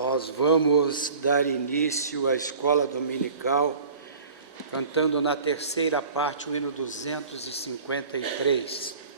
Nós vamos dar início à escola dominical, cantando na terceira parte o hino 253.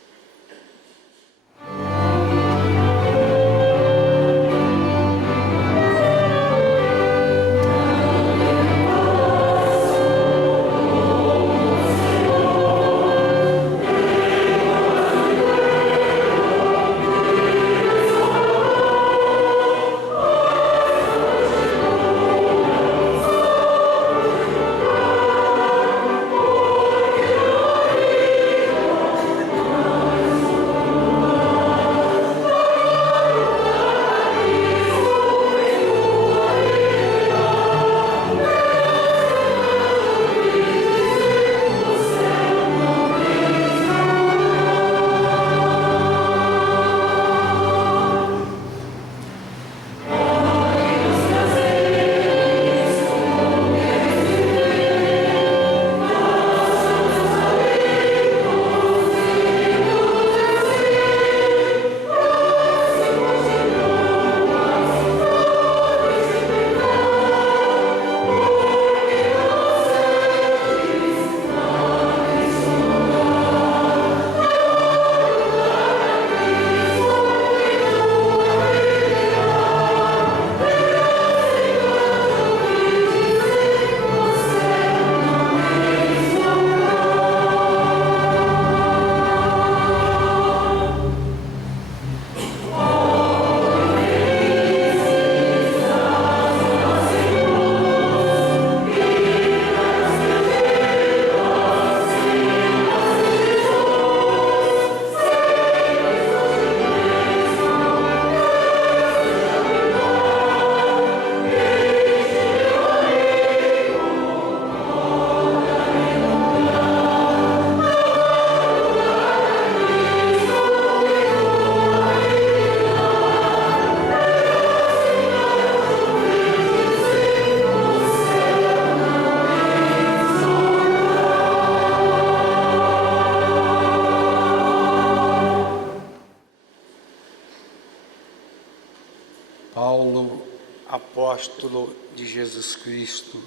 Paulo, apóstolo de Jesus Cristo,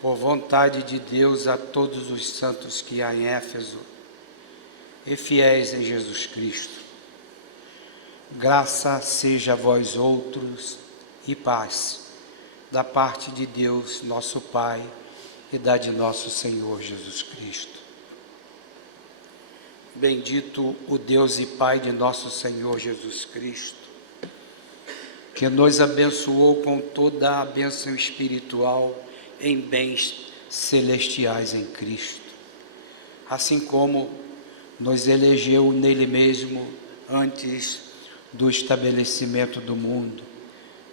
por vontade de Deus a todos os santos que há em Éfeso e fiéis em Jesus Cristo, graça seja a vós outros e paz, da parte de Deus, nosso Pai, e da de nosso Senhor Jesus Cristo. Bendito o Deus e Pai de nosso Senhor Jesus Cristo, que nos abençoou com toda a bênção espiritual em bens celestiais em Cristo, assim como nos elegeu nele mesmo antes do estabelecimento do mundo,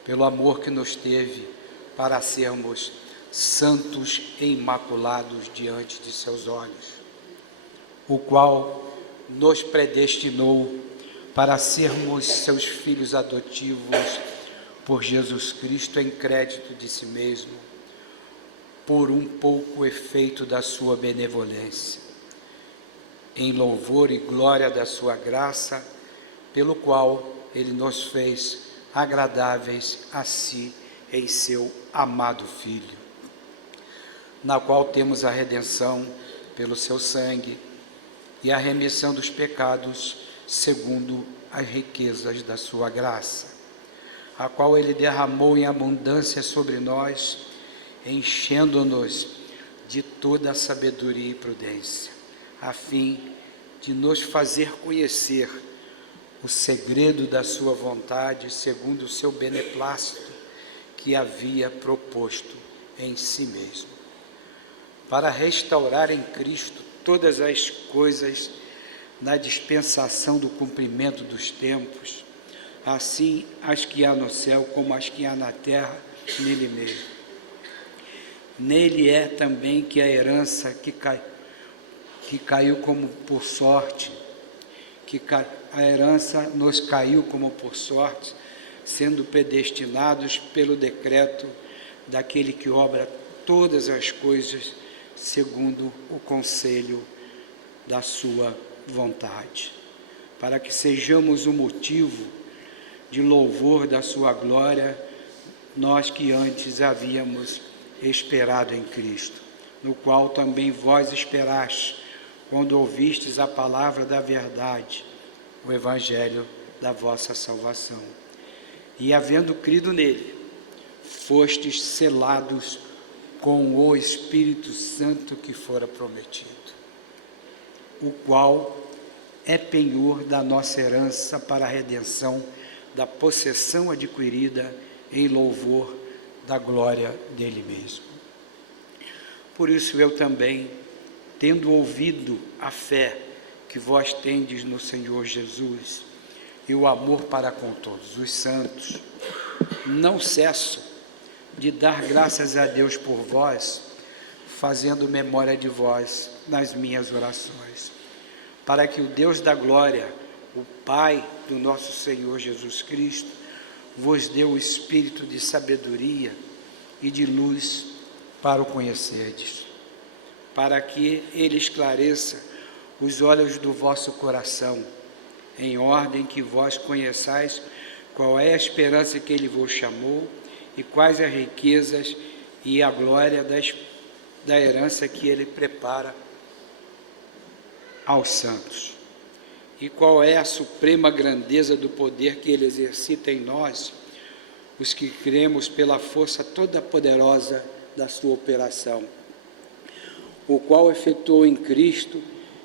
pelo amor que nos teve para sermos santos e imaculados diante de seus olhos, o qual nos predestinou para sermos seus filhos adotivos por Jesus Cristo em crédito de si mesmo, por um pouco efeito da sua benevolência, em louvor e glória da sua graça, pelo qual ele nos fez agradáveis a si em seu amado Filho, na qual temos a redenção pelo seu sangue e a remissão dos pecados segundo as riquezas da sua graça, a qual ele derramou em abundância sobre nós, enchendo-nos de toda a sabedoria e prudência, a fim de nos fazer conhecer o segredo da sua vontade, segundo o seu beneplácito que havia proposto em si mesmo, para restaurar em Cristo todas as coisas na dispensação do cumprimento dos tempos, assim as que há no céu como as que há na terra, nele mesmo. Nele é também que a herança que caiu como por sorte, a herança nos caiu como por sorte, sendo predestinados pelo decreto daquele que obra todas as coisas segundo o conselho da sua vontade, para que sejamos o motivo de louvor da sua glória, nós que antes havíamos esperado em Cristo, no qual também vós esperaste, quando ouvistes a palavra da verdade, o evangelho da vossa salvação. E havendo crido nele, fostes selados com o Espírito Santo que fora prometido, o qual é penhor da nossa herança para a redenção da possessão adquirida em louvor da glória dele mesmo. Por isso eu também, tendo ouvido a fé que vós tendes no Senhor Jesus e o amor para com todos os santos, não cesso de dar graças a Deus por vós, fazendo memória de vós nas minhas orações, para que o Deus da glória, o Pai do nosso Senhor Jesus Cristo, vos dê o espírito de sabedoria e de luz para o conhecerdes, para que ele esclareça os olhos do vosso coração, em ordem que vós conheçais qual é a esperança que ele vos chamou e quais as riquezas e a glória da herança que ele prepara aos santos. E qual é a suprema grandeza do poder que ele exercita em nós, os que cremos pela força toda poderosa da sua operação, o qual efetuou em Cristo,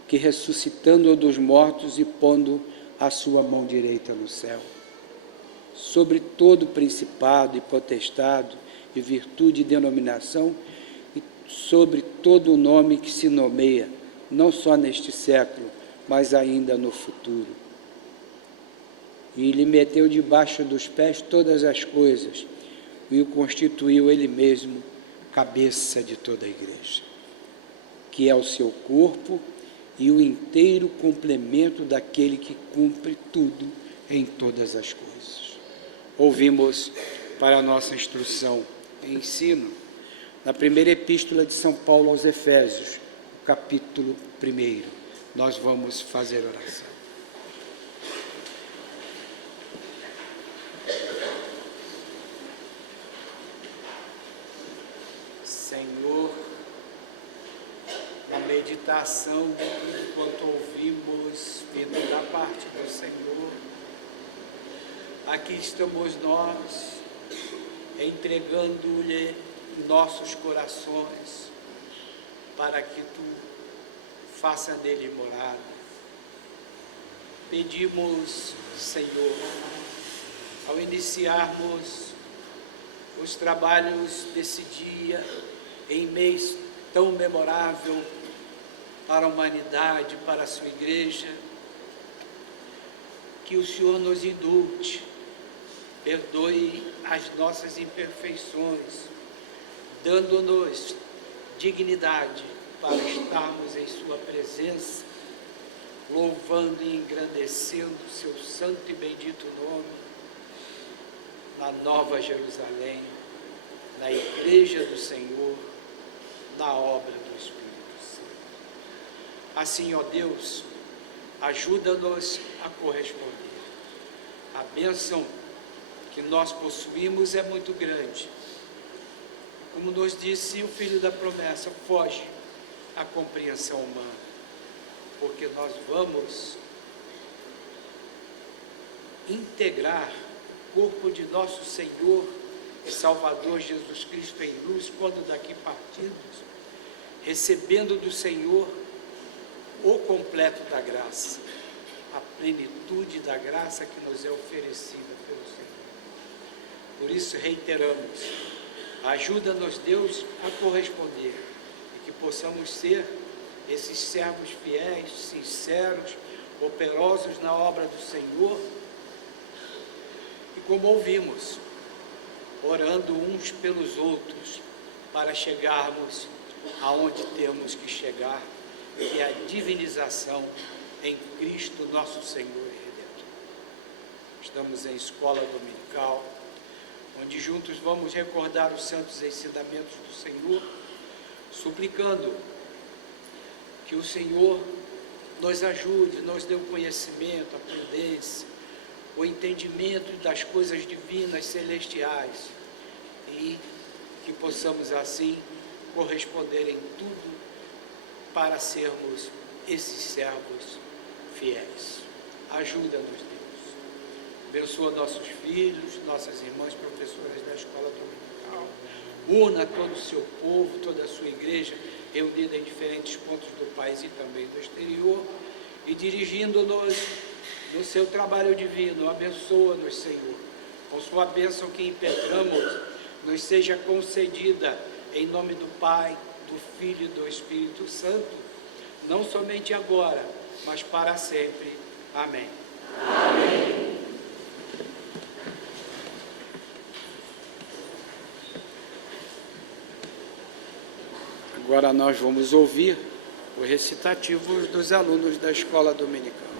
que ressuscitando-o dos mortos e pondo a sua mão direita no céu, sobre todo principado e potestado e virtude e denominação, e sobre todo o nome que se nomeia, não só neste século, mas ainda no futuro. E lhe meteu debaixo dos pés todas as coisas, e o constituiu ele mesmo cabeça de toda a igreja, que é o seu corpo e o inteiro complemento daquele que cumpre tudo em todas as coisas. Ouvimos para a nossa instrução e ensino, na primeira epístola de São Paulo aos Efésios, capítulo 1, nós vamos fazer oração. Senhor, na meditação de tudo quanto ouvimos vindo da parte do Senhor, aqui estamos nós, entregando-lhe nossos corações, para que tu faça nele morada. Pedimos, Senhor, ao iniciarmos os trabalhos desse dia, em mês tão memorável para a humanidade, para a sua igreja, que o Senhor nos indulte, perdoe as nossas imperfeições, dando-nos dignidade para estarmos em sua presença, louvando e engrandecendo o seu santo e bendito nome, na Nova Jerusalém, na Igreja do Senhor, na obra do Espírito Santo. Assim, ó Deus, ajuda-nos a corresponder. A bênção que nós possuímos é muito grande. Como nos disse o Filho da Promessa, foge à compreensão humana, porque nós vamos integrar o corpo de nosso Senhor e Salvador Jesus Cristo em luz, quando daqui partimos, recebendo do Senhor o completo da graça, a plenitude da graça que nos é oferecida pelo Senhor. Por isso reiteramos, ajuda-nos, Deus, a corresponder, e que possamos ser esses servos fiéis, sinceros, operosos na obra do Senhor, e como ouvimos, orando uns pelos outros, para chegarmos aonde temos que chegar, que é a divinização em Cristo nosso Senhor e Redentor. Estamos em escola dominical, onde juntos vamos recordar os santos ensinamentos do Senhor, suplicando que o Senhor nos ajude, nos dê o conhecimento, a prudência, o entendimento das coisas divinas, celestiais, e que possamos assim corresponder em tudo para sermos esses servos fiéis. Ajuda-nos, Deus. Abençoa nossos filhos, nossas irmãs professoras da escola dominical. Una todo o seu povo, toda a sua igreja, reunida em diferentes pontos do país e também do exterior, e dirigindo-nos no seu trabalho divino. Abençoa-nos, Senhor. Com sua bênção que impetramos, nos seja concedida em nome do Pai, do Filho e do Espírito Santo, não somente agora, mas para sempre. Amém. Amém. Agora nós vamos ouvir o recitativo dos alunos da escola dominical.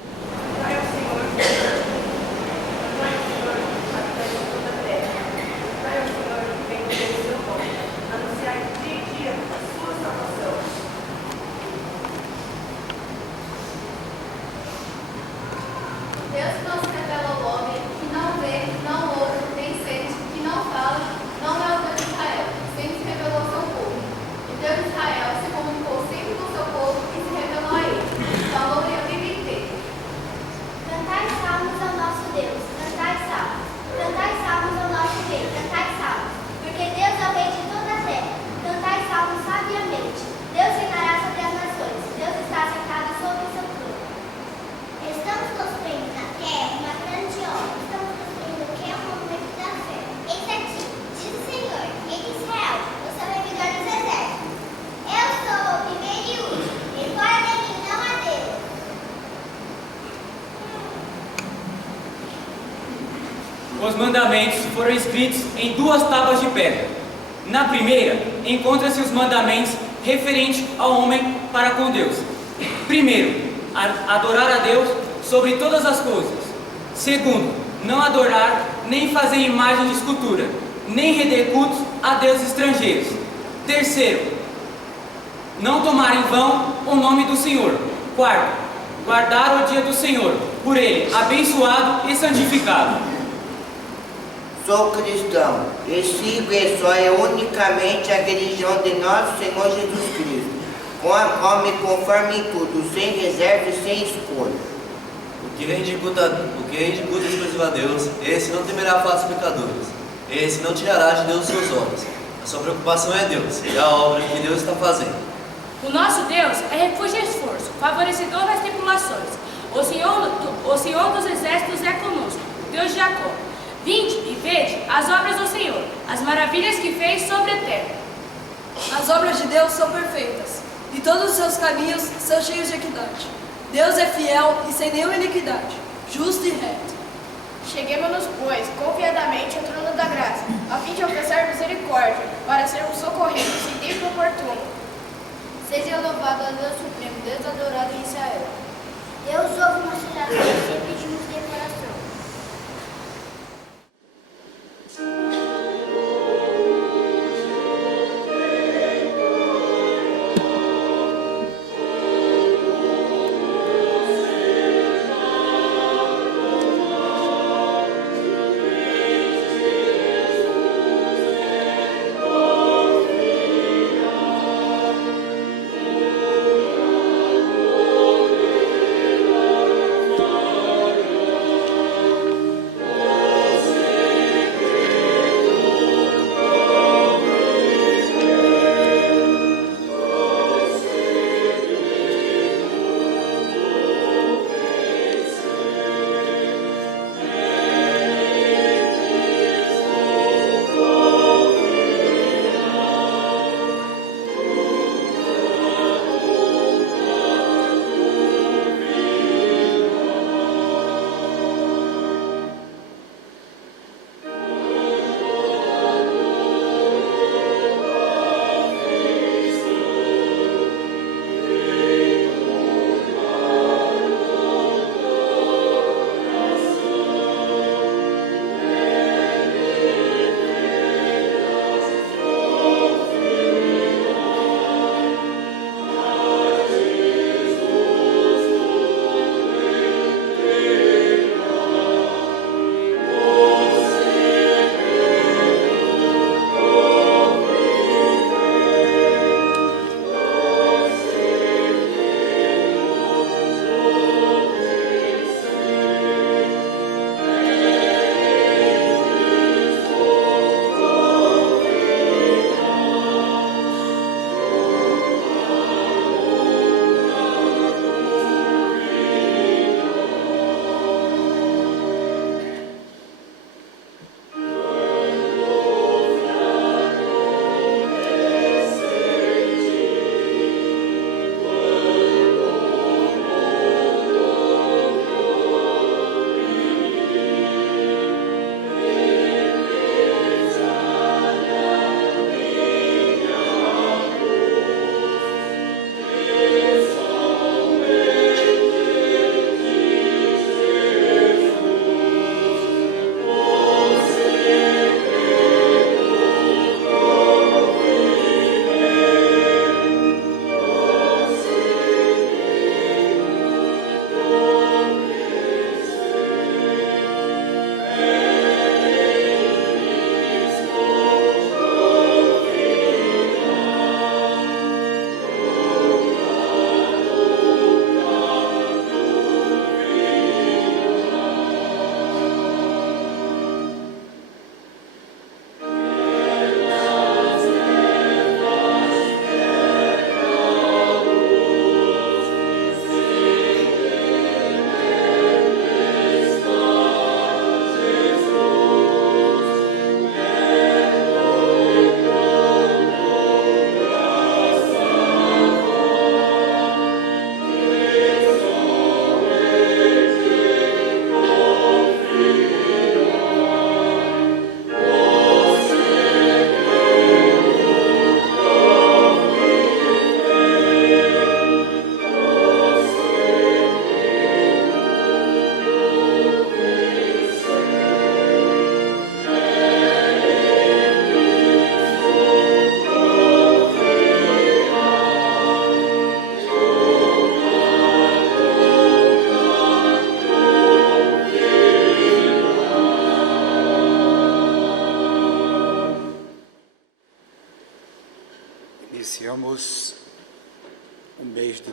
Os mandamentos foram escritos em 2 tábuas de pedra. Na primeira, encontra-se os mandamentos referentes ao homem para com Deus. Primeiro, adorar a Deus sobre todas as coisas. Segundo, não adorar nem fazer imagem de escultura, nem render cultos a deuses estrangeiros. Terceiro, não tomar em vão o nome do Senhor. Quarto, guardar o dia do Senhor, por ele abençoado e santificado. Sou cristão e sigo e só unicamente a religião de nosso Senhor Jesus Cristo, com a qual me conformo em tudo, sem reserva e sem escolha. O que rende culto exclusivo a Deus, esse não temerá falsos pecadores, esse não tirará de Deus seus olhos. A sua preocupação é Deus e a obra que Deus está fazendo. O nosso Deus é refúgio e esforço, favorecedor das tripulações. O Senhor dos exércitos é conosco, Deus de Jacó. Vinde e vede as obras do Senhor, as maravilhas que fez sobre a terra. As obras de Deus são perfeitas, e todos os seus caminhos são cheios de equidade. Deus é fiel e sem nenhuma iniquidade, justo e reto. Cheguemos-nos, pois, confiadamente ao trono da graça, a fim de alcançar misericórdia, para sermos socorridos em tempo oportuno. Seja louvado a Deus Supremo, Deus adorado em Israel. Deus ouve nossas orações e pedimos de coração.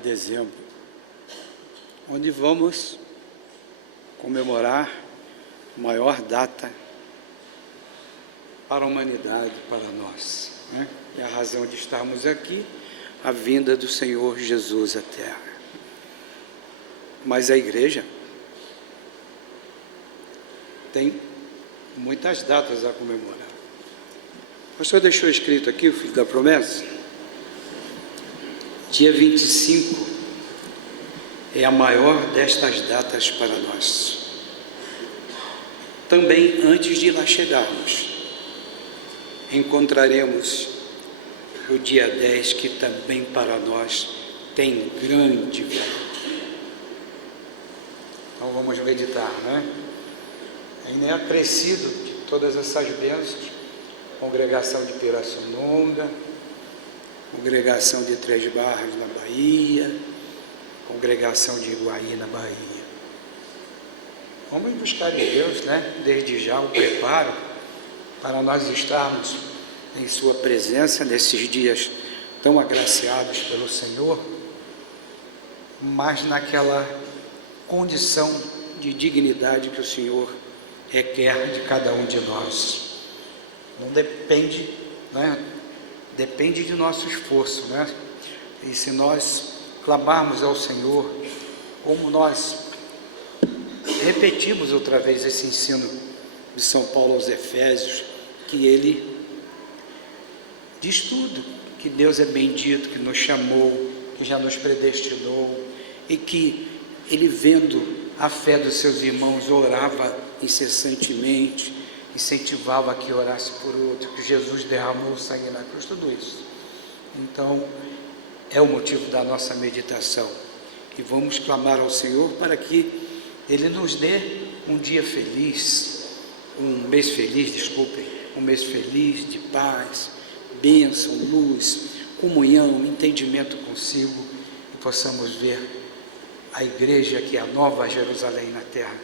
dezembro, onde vamos comemorar a maior data para a humanidade, para nós, né? E a razão de estarmos aqui, a vinda do Senhor Jesus à Terra. Mas a igreja tem muitas datas a comemorar. O pastor deixou escrito aqui, o Filho da Promessa, dia 25 é a maior destas datas para nós. Também antes de lá chegarmos, encontraremos o dia 10, que também para nós tem grande valor. Então vamos meditar, né? Ainda é acrescido de todas essas bênçãos, congregação de Pirassununga, congregação de Três Barras na Bahia, congregação de Iguaí na Bahia. Vamos buscar em Deus, né? Desde já o preparo para nós estarmos em sua presença nesses dias tão agraciados pelo Senhor, mas naquela condição de dignidade que o Senhor requer de cada um de nós. Não depende, né? Depende de nosso esforço, né? E se nós clamarmos ao Senhor, como nós repetimos outra vez esse ensino de São Paulo aos Efésios, que ele diz tudo, que Deus é bendito, que nos chamou, que já nos predestinou, e que ele, vendo a fé dos seus irmãos, orava incessantemente, incentivava a que orasse por outro, que Jesus derramou o sangue na cruz, tudo isso. Então, é o motivo da nossa meditação, e vamos clamar ao Senhor para que Ele nos dê um dia feliz, um mês feliz, um mês feliz de paz, bênção, luz, comunhão, entendimento consigo, e possamos ver a igreja, que é a nova Jerusalém na terra,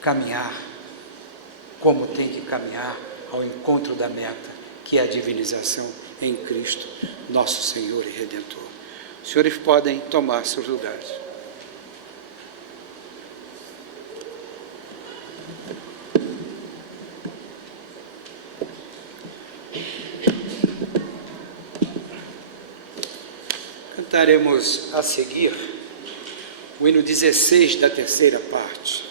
caminhar como tem que caminhar ao encontro da meta, que é a divinização em Cristo, nosso Senhor e Redentor. Os senhores podem tomar seus lugares. Cantaremos a seguir o hino 16 da terceira parte.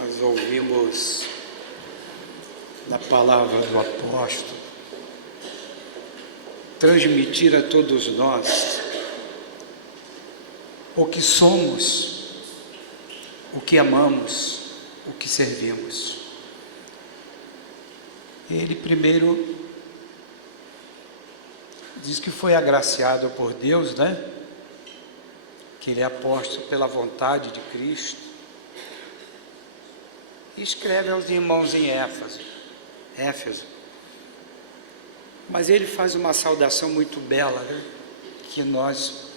Nós ouvimos da palavra do apóstolo transmitir a todos nós o que somos, o que amamos, o que servimos. Ele primeiro diz que foi agraciado por Deus, né? Que ele é apóstolo pela vontade de Cristo. E escreve aos irmãos em Éfeso. Mas ele faz uma saudação muito bela, né? Que nós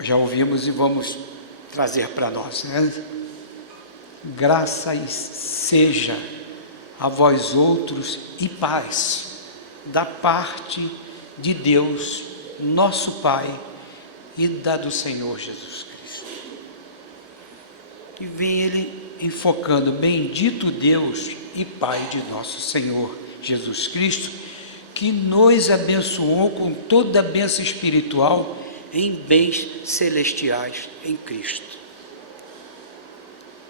já ouvimos e vamos trazer para nós, né? Graça seja a vós outros e paz da parte de Deus, nosso Pai, e da do Senhor Jesus Cristo. E vem ele enfocando: bendito Deus e Pai de nosso Senhor Jesus Cristo, que nos abençoou com toda a bênção espiritual em bens celestiais em Cristo.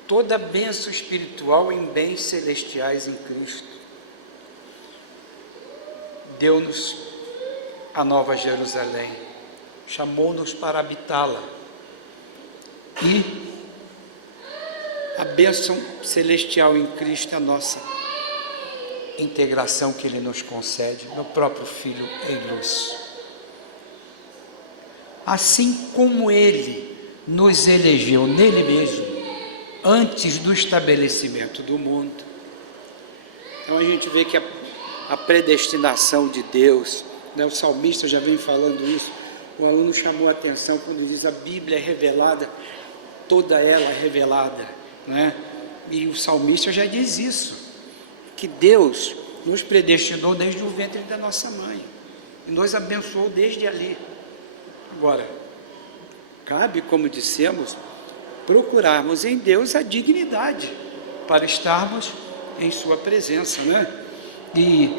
Toda a bênção espiritual em bens celestiais em Cristo. Deu-nos a Nova Jerusalém, chamou-nos para habitá-la. E a bênção celestial em Cristo é a nossa integração que Ele nos concede no próprio Filho em luz. Assim como Ele nos elegeu nele mesmo, antes do estabelecimento do mundo. Então a gente vê que a predestinação de Deus, né, o salmista já vem falando isso, o aluno chamou a atenção quando diz a Bíblia é revelada, toda ela é revelada, né? E o salmista já diz isso, que Deus nos predestinou desde o ventre da nossa mãe, e nos abençoou desde ali. Agora, cabe, como dissemos, procurarmos em Deus a dignidade para estarmos em sua presença, né? E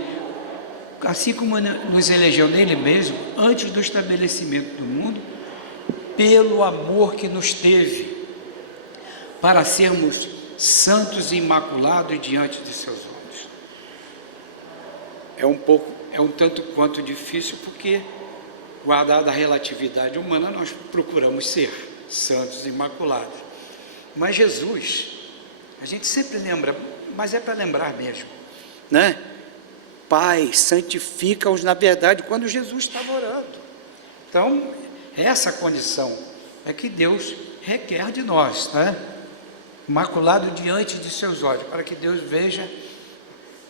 assim como nos elegeu nele mesmo, antes do estabelecimento do mundo, pelo amor que nos teve, para sermos santos e imaculados diante de seus olhos. É um tanto quanto difícil, porque, guardada a relatividade humana, nós procuramos ser santos e imaculados. Mas Jesus, a gente sempre lembra, mas é para lembrar mesmo, né? Pai, santifica-os na verdade, quando Jesus estava orando. Então, essa condição é que Deus requer de nós, né? Imaculado diante de seus olhos, para que Deus veja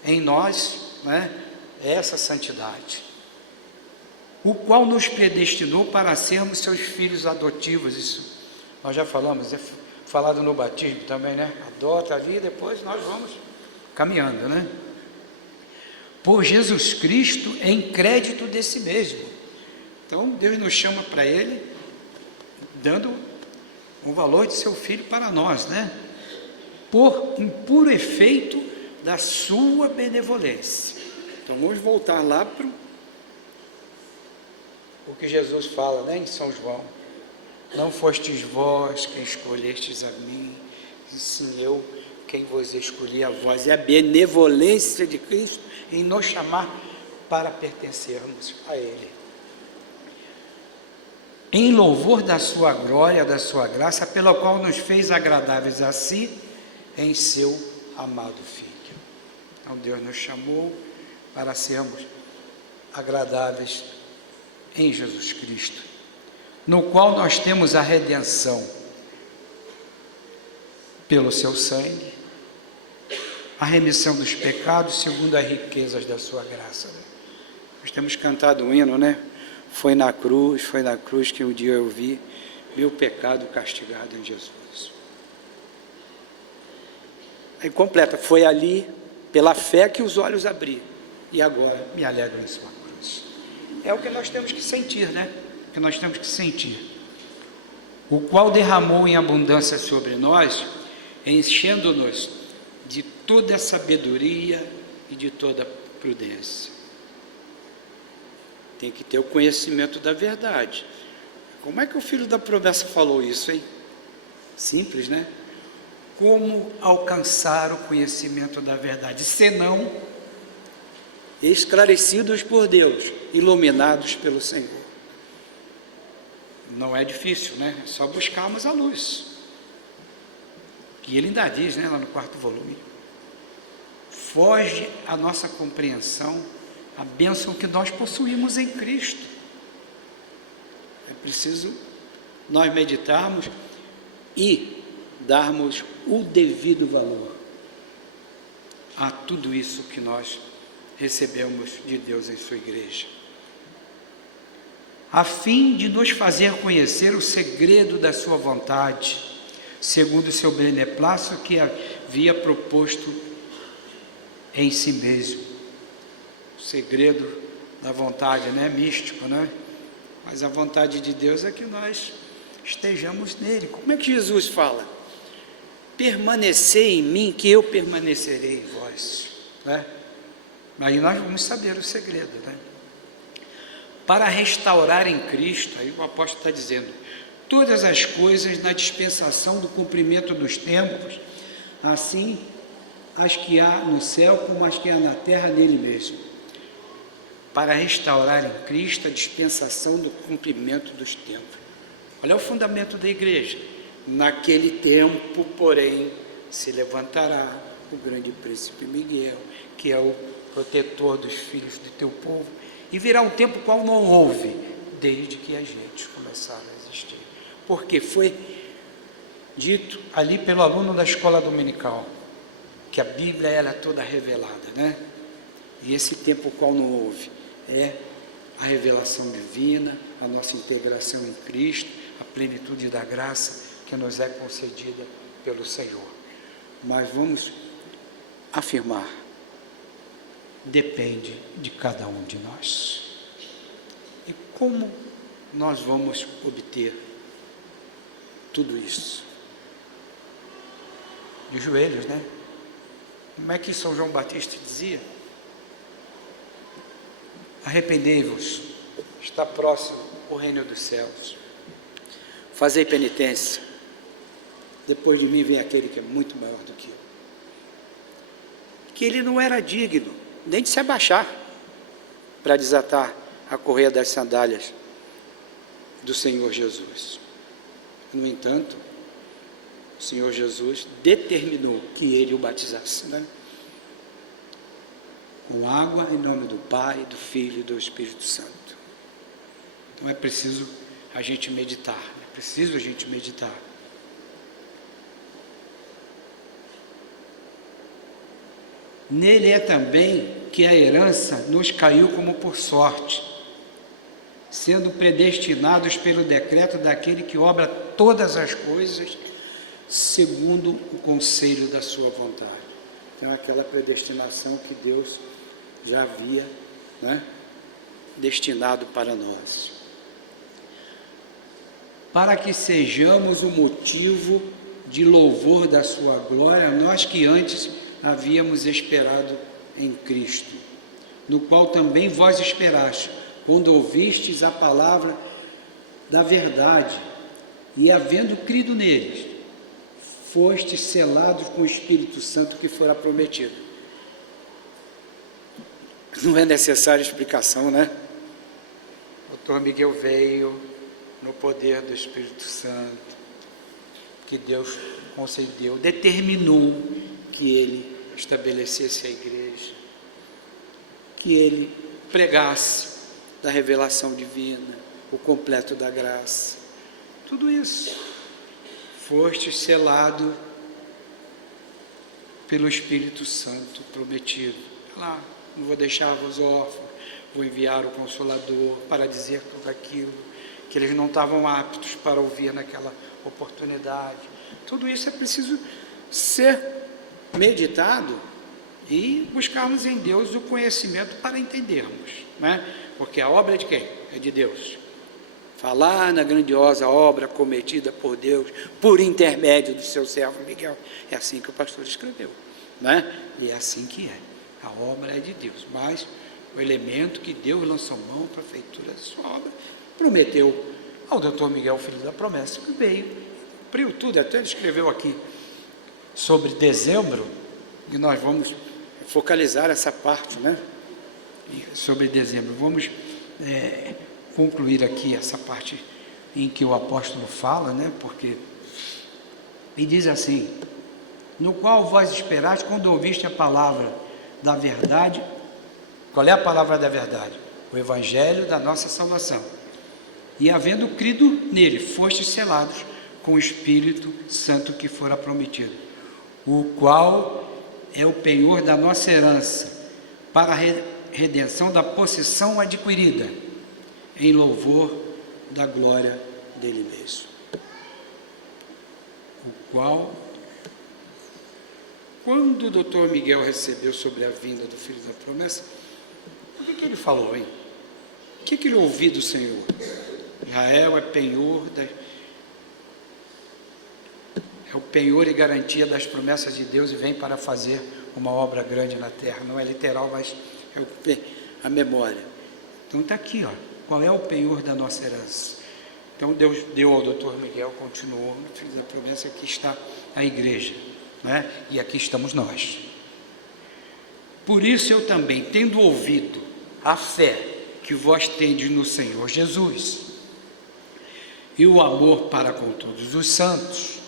em nós, né, essa santidade, o qual nos predestinou para sermos seus filhos adotivos. Isso nós já falamos, é falado no batismo também, né? Adota ali, depois nós vamos caminhando, né? Por Jesus Cristo em crédito desse mesmo. Então Deus nos chama para Ele, dando o valor de seu Filho para nós, né? Por um puro efeito da sua benevolência. Então vamos voltar lá para o que Jesus fala, né, em São João. Não fostes vós quem escolhestes a mim, e sim eu quem vos escolhi a vós. É a benevolência de Cristo em nos chamar para pertencermos a Ele. Em louvor da sua glória, da sua graça, pela qual nos fez agradáveis a si, em seu amado Filho. Então Deus nos chamou para sermos agradáveis em Jesus Cristo, no qual nós temos a redenção pelo seu sangue, a remissão dos pecados segundo as riquezas da sua graça. Nós temos cantado um hino, né? Foi na cruz que um dia eu vi meu pecado castigado em Jesus. Aí completa, foi ali pela fé que os olhos abri, e agora me alegro em sua cruz. É o que nós temos que sentir, né? O que nós temos que sentir. O qual derramou em abundância sobre nós, enchendo-nos de toda a sabedoria e de toda a prudência. Tem que ter o conhecimento da verdade. Como é que o filho da promessa falou isso, hein? Simples, né? Como alcançar o conhecimento da verdade, senão esclarecidos por Deus, iluminados pelo Senhor. Não é difícil, né? É só buscarmos a luz. Que ele ainda diz, né, lá no 4º volume, foge à nossa compreensão a bênção que nós possuímos em Cristo. É preciso nós meditarmos e darmos o devido valor a tudo isso que nós recebemos de Deus em sua igreja, a fim de nos fazer conhecer o segredo da sua vontade, segundo o seu beneplácito que havia proposto em si mesmo. O segredo da vontade, né? Místico, né? Mas a vontade de Deus é que nós estejamos nele. Como é que Jesus fala? Permanecer em mim, que eu permanecerei em vós, né? Aí nós vamos saber o segredo, né? Para restaurar em Cristo, aí o apóstolo está dizendo, todas as coisas na dispensação do cumprimento dos tempos, assim as que há no céu como as que há na terra nele mesmo. Para restaurar em Cristo a dispensação do cumprimento dos tempos. Olha o fundamento da igreja. Naquele tempo, porém, se levantará o grande príncipe Miguel, que é o protetor dos filhos do teu povo, e virá um tempo qual não houve, desde que as gentes começaram a existir. Porque foi dito ali pelo aluno da escola dominical, que a Bíblia ela é toda revelada, né? E esse tempo qual não houve é a revelação divina, a nossa integração em Cristo, a plenitude da graça que nos é concedida pelo Senhor. Mas vamos afirmar, depende de cada um de nós. E como nós vamos obter tudo isso? De joelhos, né? Como é que São João Batista dizia? Arrependei-vos, está próximo o reino dos céus. Fazei penitência. Depois de mim vem aquele que é muito maior do que eu. Que ele não era digno nem de se abaixar para desatar a correia das sandálias do Senhor Jesus. No entanto, o Senhor Jesus determinou que ele o batizasse, né? Com água, em nome do Pai, do Filho e do Espírito Santo. Então é preciso a gente meditar, é preciso a gente meditar. Nele é também que a herança nos caiu como por sorte, sendo predestinados pelo decreto daquele que obra todas as coisas segundo o conselho da sua vontade. Então, aquela predestinação que Deus já havia, né, destinado para nós. Para que sejamos o motivo de louvor da sua glória, nós que antes havíamos esperado em Cristo, no qual também vós esperaste, quando ouvistes a palavra da verdade, e havendo crido neles, fostes selados com o Espírito Santo que fora prometido. Não é necessária explicação, né? O doutor Miguel veio no poder do Espírito Santo, que Deus concedeu, determinou que ele estabelecesse a igreja, que ele pregasse da revelação divina, o completo da graça. Tudo isso. Foste selado pelo Espírito Santo prometido. Lá, não vou deixar-vos órfãos, vou enviar o Consolador para dizer tudo aquilo que eles não estavam aptos para ouvir naquela oportunidade. Tudo isso é preciso ser meditado e buscarmos em Deus o conhecimento para entendermos, né? Porque a obra é de quem? É de Deus. Falar na grandiosa obra cometida por Deus, por intermédio do seu servo Miguel. É assim que o pastor escreveu, né? E é assim que é. A obra é de Deus, mas o elemento que Deus lançou mão para a feitura da sua obra, prometeu ao doutor Miguel, filho da promessa, que veio, cumpriu tudo. Até ele escreveu aqui sobre dezembro, e nós vamos focalizar essa parte, né? Sobre dezembro. Vamos concluir aqui essa parte em que o apóstolo fala, né? Porque ele diz assim: no qual vós esperaste quando ouviste a palavra da verdade. Qual é a palavra da verdade? O evangelho da nossa salvação. E havendo crido nele, fostes selados com o Espírito Santo que fora prometido, o qual é o penhor da nossa herança, para a redenção da possessão adquirida, em louvor da glória dele mesmo. O qual, quando o doutor Miguel recebeu sobre a vinda do Filho da Promessa, o que ele falou, hein? O que ele ouviu do Senhor? Israel é o penhor e garantia das promessas de Deus e vem para fazer uma obra grande na terra. Não é literal, mas a memória. Então está aqui, ó, qual é o penhor da nossa herança. Então Deus deu ao doutor Miguel, continuou, fez a promessa, aqui está a igreja, né? E aqui estamos nós. Por isso eu também, tendo ouvido a fé que vós tendes no Senhor Jesus e o amor para com todos os santos,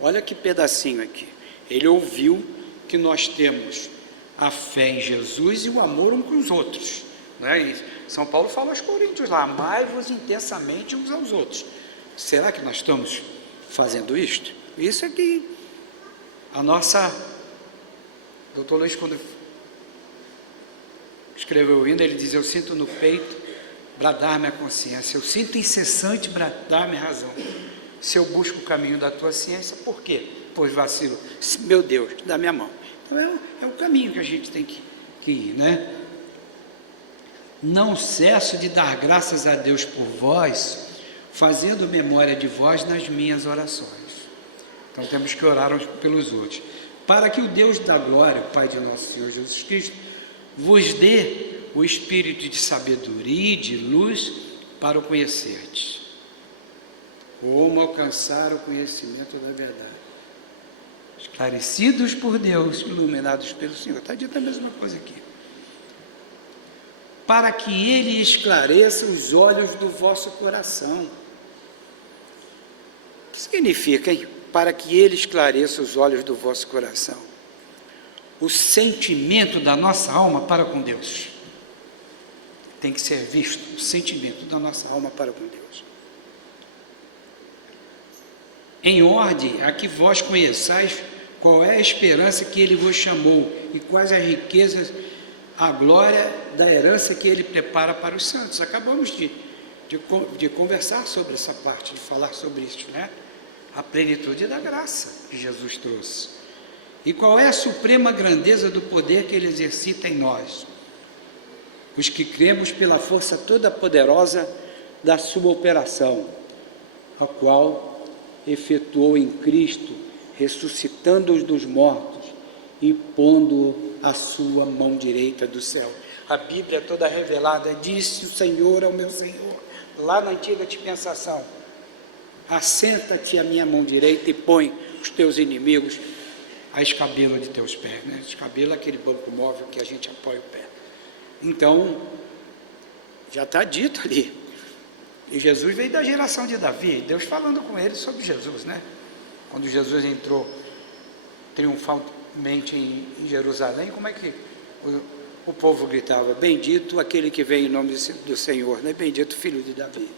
olha que pedacinho aqui, ele ouviu que nós temos a fé em Jesus e o amor uns com os outros, né? E São Paulo fala aos Coríntios lá, amai-vos intensamente uns aos outros. Será que nós estamos fazendo isto? Isso é que a nossa, doutor Luiz, quando escreveu o hino, ele diz: eu sinto no peito bradar minha consciência, eu sinto incessante bradar minha razão, se eu busco o caminho da tua ciência. Por quê? Pois vacilo, meu Deus, dá minha mão. Então é o caminho que a gente tem que ir, né? Não cesso de dar graças a Deus por vós, fazendo memória de vós nas minhas orações. Então temos que orar uns pelos outros, para que o Deus da glória, o Pai de nosso Senhor Jesus Cristo, vos dê o espírito de sabedoria e de luz para o conhecerdes, como alcançar o conhecimento da verdade, esclarecidos por Deus, iluminados pelo Senhor. Está dito a mesma coisa aqui. Para que Ele esclareça os olhos do vosso coração. O que significa, hein? Para que Ele esclareça os olhos do vosso coração. O sentimento da nossa alma para com Deus. Tem que ser visto, o sentimento da nossa alma para com Deus. Em ordem a que vós conheçais qual é a esperança que Ele vos chamou e quais as riquezas, a glória da herança que Ele prepara para os santos. Acabamos de conversar sobre essa parte, de falar sobre isso, né? A plenitude da graça que Jesus trouxe. E qual é a suprema grandeza do poder que Ele exercita em nós, os que cremos pela força toda poderosa da sua operação, a qual efetuou em Cristo, ressuscitando-os dos mortos e pondo a sua mão direita do céu. A Bíblia toda revelada, disse o Senhor ao meu Senhor, lá na antiga dispensação: assenta-te à minha mão direita e põe os teus inimigos à escabela de teus pés, né? Escabela é aquele banco móvel que a gente apoia o pé. Então, já está dito ali. E Jesus veio da geração de Davi, Deus falando com ele sobre Jesus, né? Quando Jesus entrou triunfalmente em Jerusalém, como é que o povo gritava? Bendito aquele que vem em nome do Senhor, né? Bendito filho de Davi.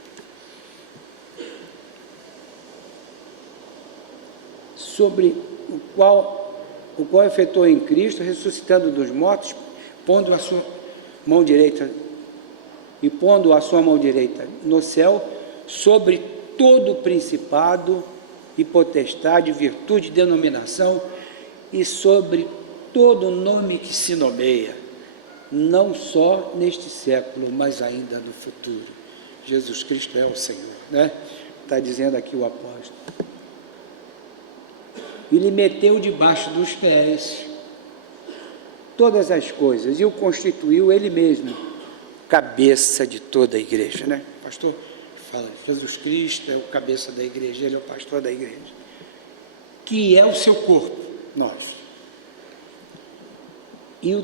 Sobre o qual efetuou em Cristo, ressuscitando dos mortos, pondo a sua mão direita no céu, sobre todo principado e potestade, virtude, denominação, e sobre todo nome que se nomeia, não só neste século, mas ainda no futuro. Jesus Cristo é o Senhor, né? Está dizendo aqui o apóstolo. E lhe meteu debaixo dos pés todas as coisas, e o constituiu ele mesmo cabeça de toda a igreja, né? O pastor fala, Jesus Cristo é o cabeça da igreja, ele é o pastor da igreja, que é o seu corpo, nós. E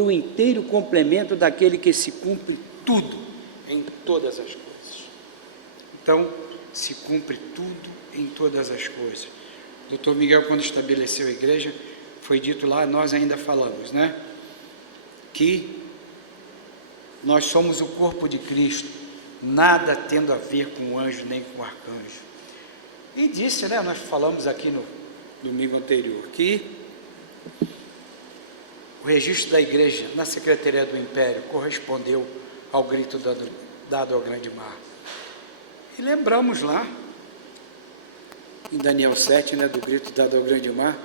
o inteiro complemento daquele que se cumpre tudo em todas as coisas. Então, se cumpre tudo em todas as coisas. Doutor Miguel, quando estabeleceu a igreja, foi dito lá, nós ainda falamos, né? Que nós somos o corpo de Cristo, nada tendo a ver com o anjo nem com o arcanjo. E disse, né? Nós falamos aqui no domingo anterior, que o registro da igreja na Secretaria do Império correspondeu ao grito dado ao grande mar. E lembramos lá, em Daniel 7, né, do grito dado ao grande mar,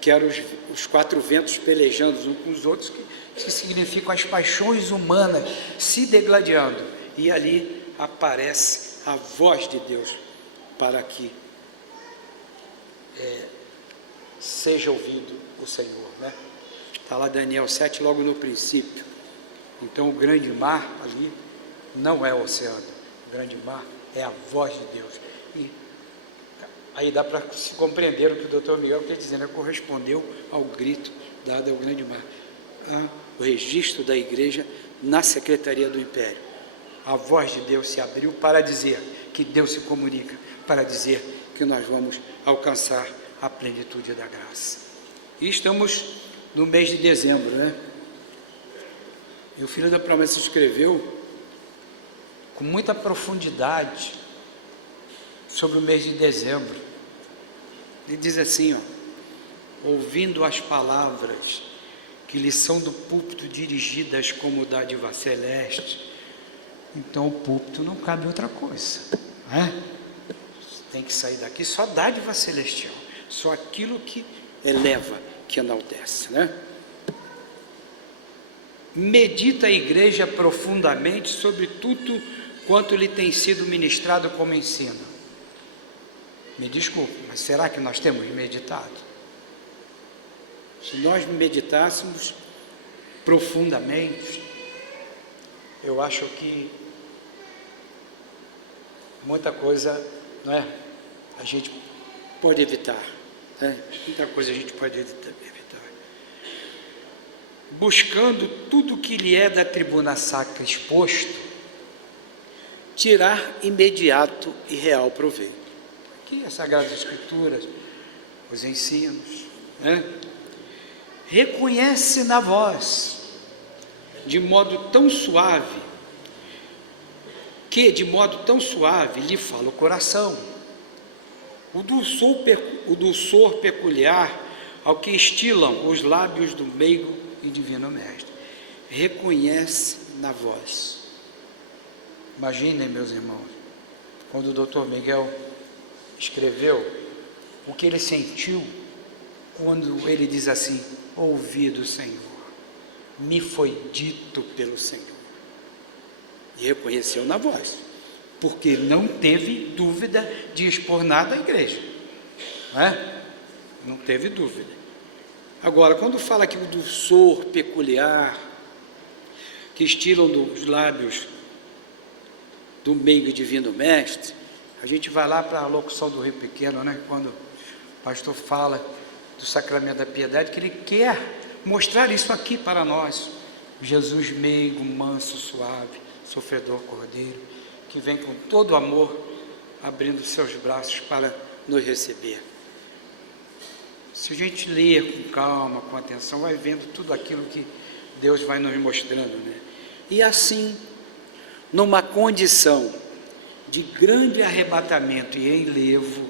que eram os quatro ventos pelejando uns com os outros, que significam as paixões humanas se degladiando. E ali aparece a voz de Deus para que seja ouvido o Senhor, né? Está lá Daniel 7, logo no princípio. Então o grande mar ali não é o oceano. O grande mar é a voz de Deus. E aí dá para se compreender o que o doutor Miguel quer dizer, né? Correspondeu ao grito dado ao grande mar. O registro da igreja na Secretaria do Império. A voz de Deus se abriu para dizer que Deus se comunica, para dizer que nós vamos alcançar a plenitude da graça. E estamos no mês de dezembro, né? E o Filho da Promessa escreveu com muita profundidade sobre o mês de dezembro. Ele diz assim, ouvindo as palavras que lhe são do púlpito dirigidas como dádiva celeste, então o púlpito não cabe outra coisa, né? Tem que sair daqui só dádiva celestial, só aquilo que eleva, que enaltece, né? Medita a igreja profundamente sobre tudo quanto lhe tem sido ministrado como ensino. Me desculpe, mas será que nós temos meditado? Se nós meditássemos profundamente, eu acho que muita coisa, não é? A gente pode evitar, né? Muita coisa a gente pode evitar. Buscando tudo que lhe é da tribuna sacra exposto, tirar imediato e real proveito. Aqui as Sagradas Escrituras, os ensinos, né? Reconhece na voz, de modo tão suave, que de modo tão suave lhe fala o coração, o dulçor peculiar ao que estilam os lábios do meigo e divino mestre. Reconhece na voz. Imaginem, meus irmãos, quando o doutor Miguel escreveu o que ele sentiu quando ele diz assim: ouvi do Senhor, me foi dito pelo Senhor. E reconheceu na voz, porque não teve dúvida de expor nada à igreja, não teve dúvida. Agora, quando fala aqui o dulçor peculiar, que estilam dos lábios do meigo e divino mestre, a gente vai lá para a locução do Rio Pequeno, né? Quando o pastor fala do sacramento da piedade, que ele quer mostrar isso aqui para nós. Jesus meigo, manso, suave, sofredor cordeiro, que vem com todo amor, abrindo seus braços para nos receber. Se a gente ler com calma, com atenção, vai vendo tudo aquilo que Deus vai nos mostrando, né? E assim, numa condição de grande arrebatamento e enlevo,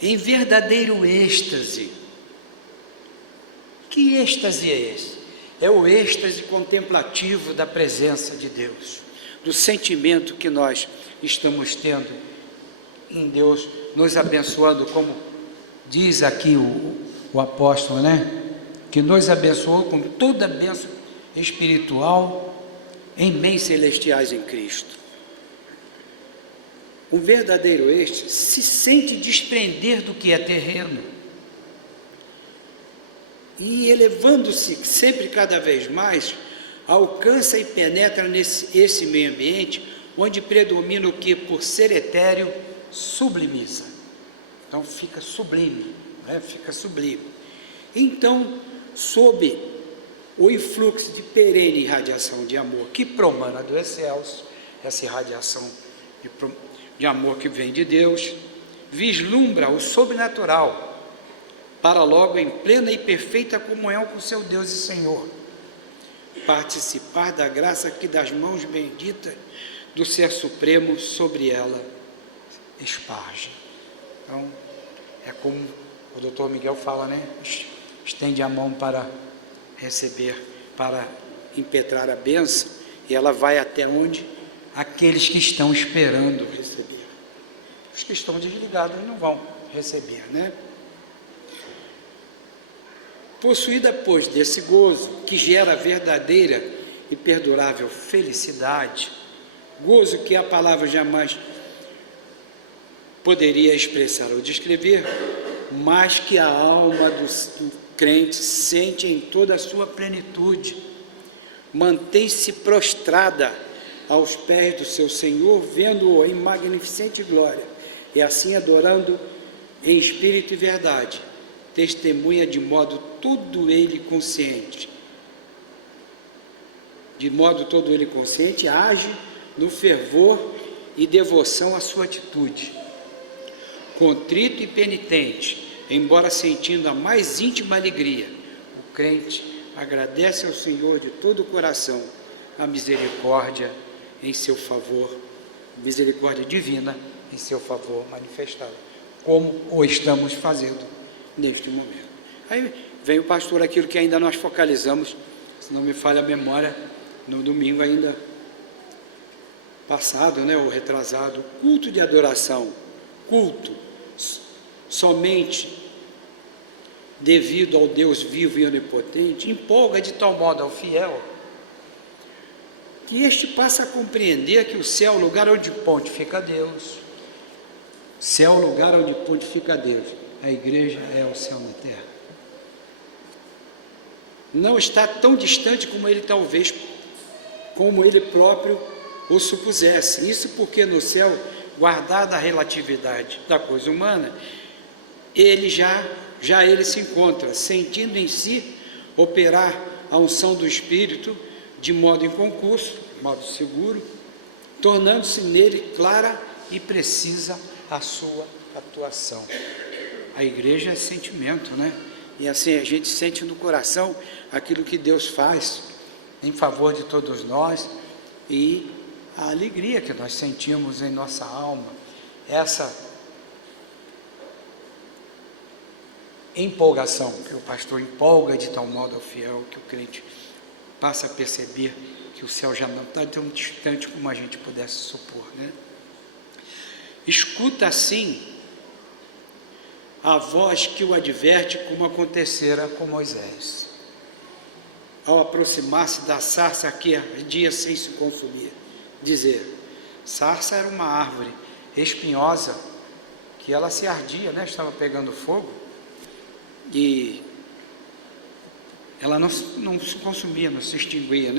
em verdadeiro êxtase. Que êxtase é esse? É o êxtase contemplativo da presença de Deus, do sentimento que nós estamos tendo em Deus, nos abençoando, como diz aqui o apóstolo, né? Que nos abençoou com toda a bênção espiritual em bens celestiais em Cristo. Um verdadeiro êxtase se sente desprender do que é terreno e, elevando-se sempre cada vez mais, alcança e penetra esse meio ambiente onde predomina o que, por ser etéreo, sublimiza. Então fica sublime, né? Fica sublime. Então, sob o influxo de perene irradiação de amor que promana do excelso, essa irradiação de amor que vem de Deus, vislumbra o sobrenatural, para logo em plena e perfeita comunhão com seu Deus e Senhor, participar da graça que das mãos benditas do Ser Supremo sobre ela esparge. Então, é como o doutor Miguel fala, né? Estende a mão para receber, para impetrar a bênção, e ela vai até onde? Aqueles que estão esperando receber. Os que estão desligados não vão receber, né? Possuída, pois, desse gozo, que gera verdadeira e perdurável felicidade, gozo que a palavra jamais poderia expressar ou descrever, mas que a alma crente sente em toda a sua plenitude, mantém-se prostrada aos pés do seu Senhor, vendo-o em magnificente glória, e assim adorando em espírito e verdade, testemunha de modo todo ele consciente, age no fervor e devoção à sua atitude. Contrito e penitente, embora sentindo a mais íntima alegria, o crente agradece ao Senhor de todo o coração a misericórdia em seu favor, misericórdia divina em seu favor manifestada, como o estamos fazendo neste momento. Aí vem o pastor, aquilo que ainda nós focalizamos, se não me falha a memória, no domingo ainda passado, o retrasado, culto de adoração, culto somente devido ao Deus vivo e onipotente, empolga de tal modo ao fiel, que este passa a compreender que o céu é o lugar onde pontifica Deus, o céu é o lugar onde pontifica Deus, a igreja é o céu na terra, não está tão distante como ele próprio o supusesse, isso porque no céu, guardada a relatividade da coisa humana, ele ele se encontra, sentindo em si operar a unção do Espírito de modo inconcurso, de modo seguro, tornando-se nele clara e precisa a sua atuação. A igreja é sentimento, E assim a gente sente no coração aquilo que Deus faz em favor de todos nós e a alegria que nós sentimos em nossa alma, essa empolgação que o pastor empolga de tal modo ao fiel, que o crente passa a perceber que o céu já não está tão distante como a gente pudesse supor, Escuta assim a voz que o adverte, como acontecera com Moisés, ao aproximar-se da sarça que ardia sem se consumir, dizer: sarça era uma árvore espinhosa, que ela se ardia, estava pegando fogo, e ela não se consumia, não se extinguia,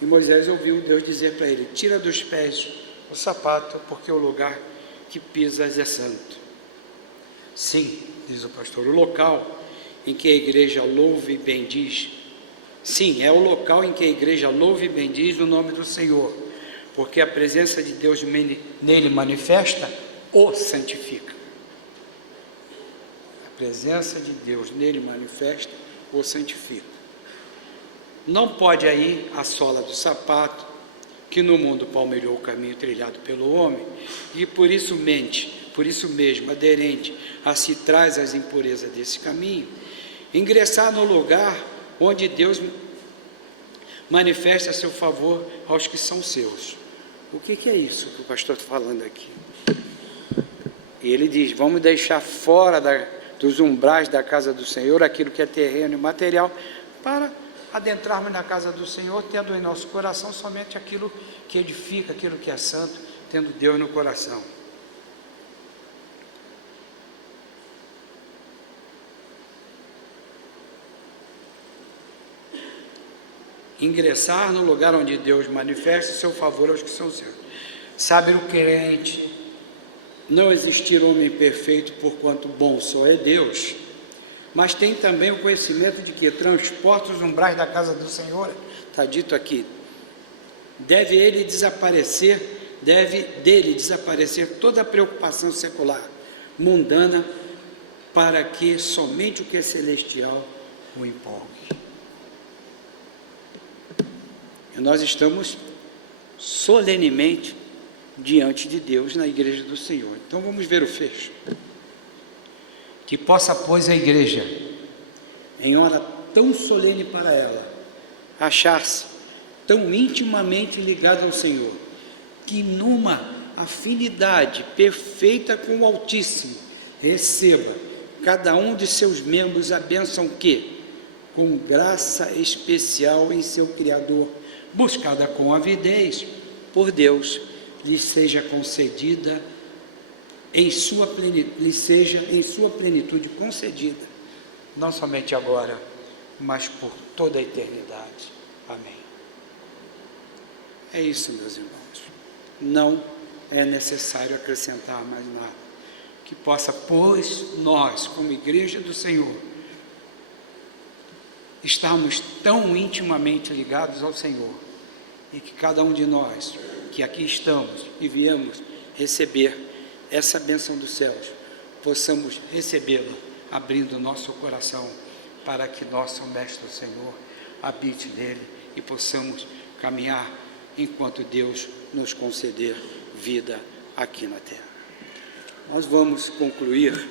E Moisés ouviu Deus dizer para ele: tira dos pés o sapato, porque o lugar que pisas é santo. Sim, diz o pastor, o local em que a igreja louva e bendiz, sim, é o local em que a igreja louva e bendiz o nome do Senhor, porque a presença de Deus nele manifesta, o santifica. A presença de Deus nele manifesta, o santifica. Não pode aí a sola do sapato, que no mundo palmeirou o caminho trilhado pelo homem, e por isso mesmo, aderente a se traz as impurezas desse caminho, ingressar no lugar onde Deus manifesta seu favor aos que são seus. O que é isso que o pastor está falando aqui? Ele diz: vamos deixar fora dos umbrais da casa do Senhor aquilo que é terreno e material, para adentrarmos na casa do Senhor, tendo em nosso coração somente aquilo que edifica, aquilo que é santo, tendo Deus no coração. Ingressar no lugar onde Deus manifesta seu favor aos que são seus. Sabe o crente, não existir homem perfeito, porquanto bom só é Deus, mas tem também o conhecimento de que transporta os umbrais da casa do Senhor, está dito aqui, deve dele desaparecer toda a preocupação secular, mundana, para que somente o que é celestial o empolgue. E nós estamos solenemente diante de Deus na igreja do Senhor. Então vamos ver o fecho. Que possa, pois, a igreja, em hora tão solene para ela, achar-se tão intimamente ligada ao Senhor, que numa afinidade perfeita com o Altíssimo, receba cada um de seus membros a bênção que, com graça especial em seu Criador, buscada com avidez por Deus, lhe seja concedida lhe seja em sua plenitude concedida, não somente agora, mas por toda a eternidade. Amém. É isso, meus irmãos. Não é necessário acrescentar mais nada. Que possa, pois, nós, como Igreja do Senhor, estarmos tão intimamente ligados ao Senhor, e que cada um de nós, que aqui estamos e viemos receber essa bênção dos céus, possamos recebê-la, abrindo o nosso coração, para que nosso Mestre, o Senhor, habite nele e possamos caminhar enquanto Deus nos conceder vida aqui na terra. Nós vamos concluir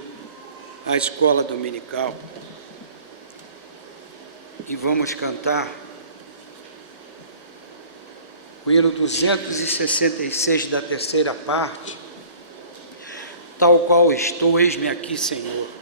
a escola dominical e vamos cantar o hino 266 da terceira parte, tal qual estou, eis-me aqui, Senhor.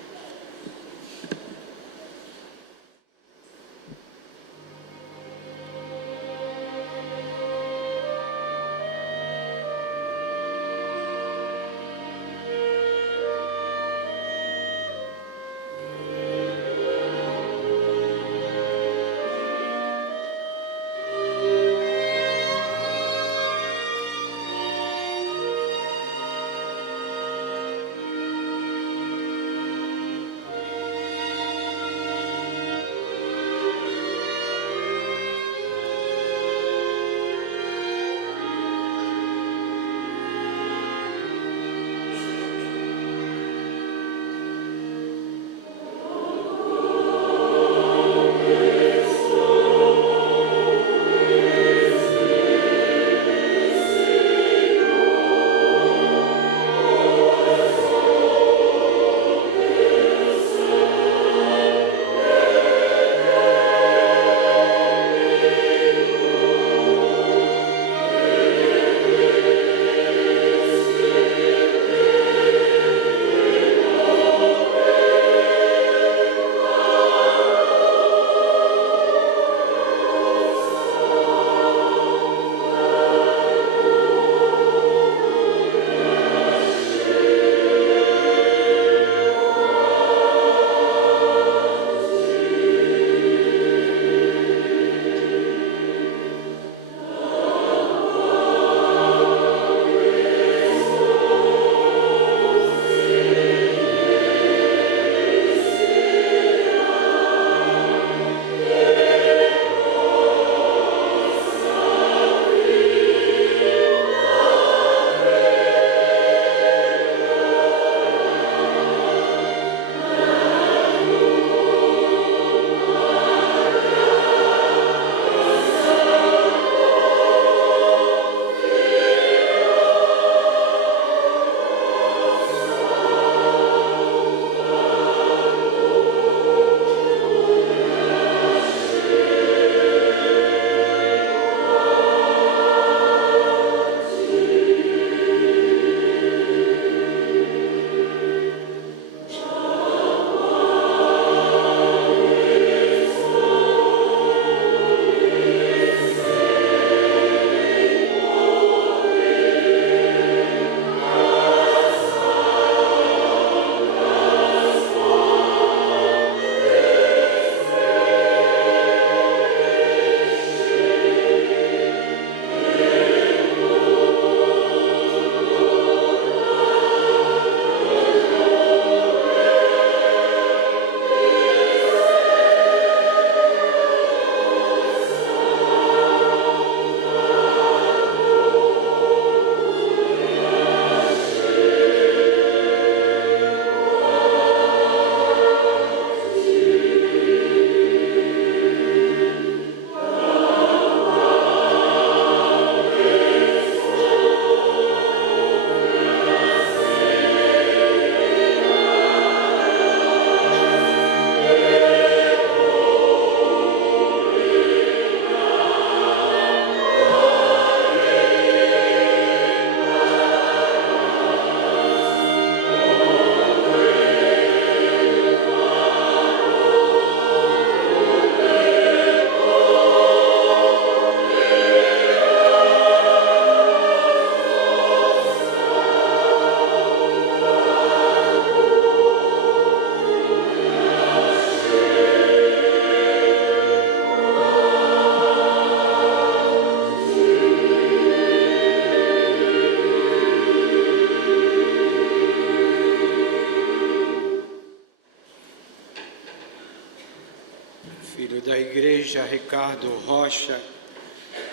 igreja, Ricardo Rocha,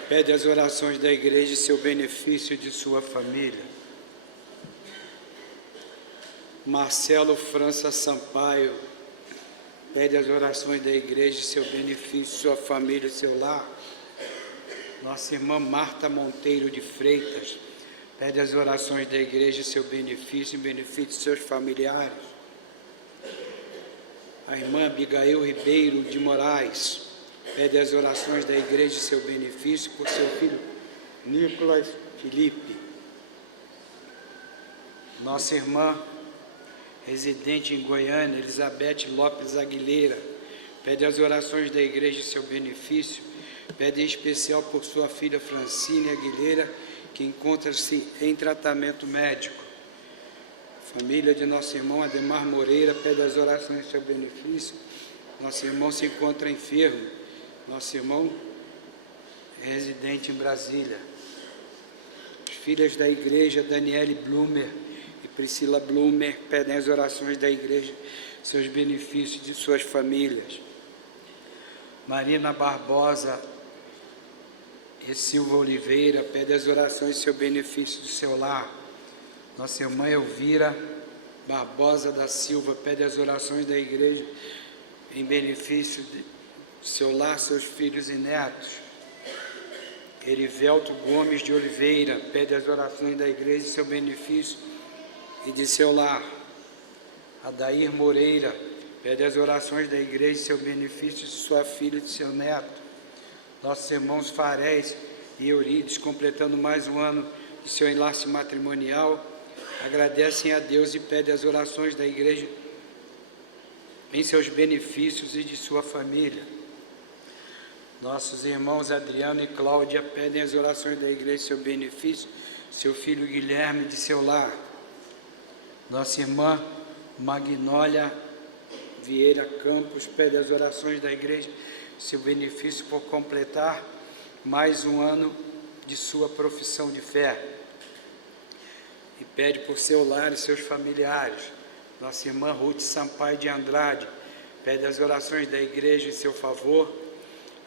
pede as orações da igreja e seu benefício de sua família. Marcelo França Sampaio, pede as orações da igreja e seu benefício, sua família e seu lar. Nossa irmã Marta Monteiro de Freitas, pede as orações da igreja e seu benefício, em benefício de seus familiares. A irmã Abigail Ribeiro de Moraes, pede as orações da igreja e seu benefício por seu filho Nicolas Felipe. Nossa irmã residente em Goiânia, Elizabeth Lopes Aguilera, pede as orações da igreja e seu benefício, pede em especial por sua filha Francine Aguilera, que encontra-se em tratamento médico. Família de nosso irmão Ademar Moreira, pede as orações em seu benefício. Nosso irmão se encontra enfermo. Nosso irmão é residente em Brasília. As filhas da igreja, Daniele Blumer e Priscila Blumer, pedem as orações da igreja, seus benefícios de suas famílias. Marina Barbosa e Silva Oliveira, pede as orações e seu benefício do seu lar. Nossa irmã Elvira Barbosa da Silva, pede as orações da igreja em benefício de seu lar, seus filhos e netos. Erivelto Gomes de Oliveira, pede as orações da igreja em seu benefício e de seu lar. Adair Moreira, pede as orações da igreja em seu benefício de sua filha e de seu neto. Nossos irmãos Farés e Eurides, completando mais um ano de seu enlace matrimonial, agradecem a Deus e pedem as orações da igreja em seus benefícios e de sua família. Nossos irmãos Adriano e Cláudia pedem as orações da igreja em seu benefício, seu filho Guilherme de seu lar. Nossa irmã Magnólia Vieira Campos pede as orações da igreja em seu benefício por completar mais um ano de sua profissão de fé. E pede por seu lar e seus familiares. Nossa irmã Ruth Sampaio de Andrade pede as orações da igreja em seu favor,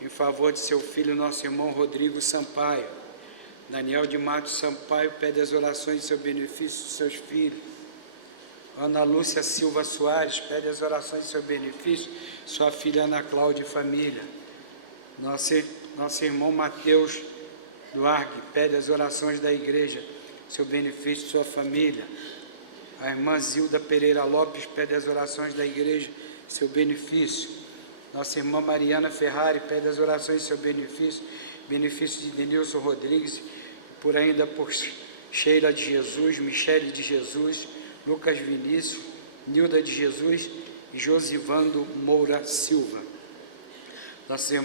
em favor de seu filho, nosso irmão Rodrigo Sampaio. Daniel de Matos Sampaio pede as orações em seu benefício de seus filhos. Ana Lúcia Silva Soares pede as orações em seu benefício, sua filha Ana Cláudia e família. Nosso irmão Mateus Duarte pede as orações da igreja, seu benefício, sua família. A irmã Zilda Pereira Lopes pede as orações da igreja, seu benefício. Nossa irmã Mariana Ferrari pede as orações, seu benefício, benefício de Denilson Rodrigues, por ainda por Sheila de Jesus, Michele de Jesus, Lucas Vinícius, Nilda de Jesus e Josivando Moura Silva. Nossa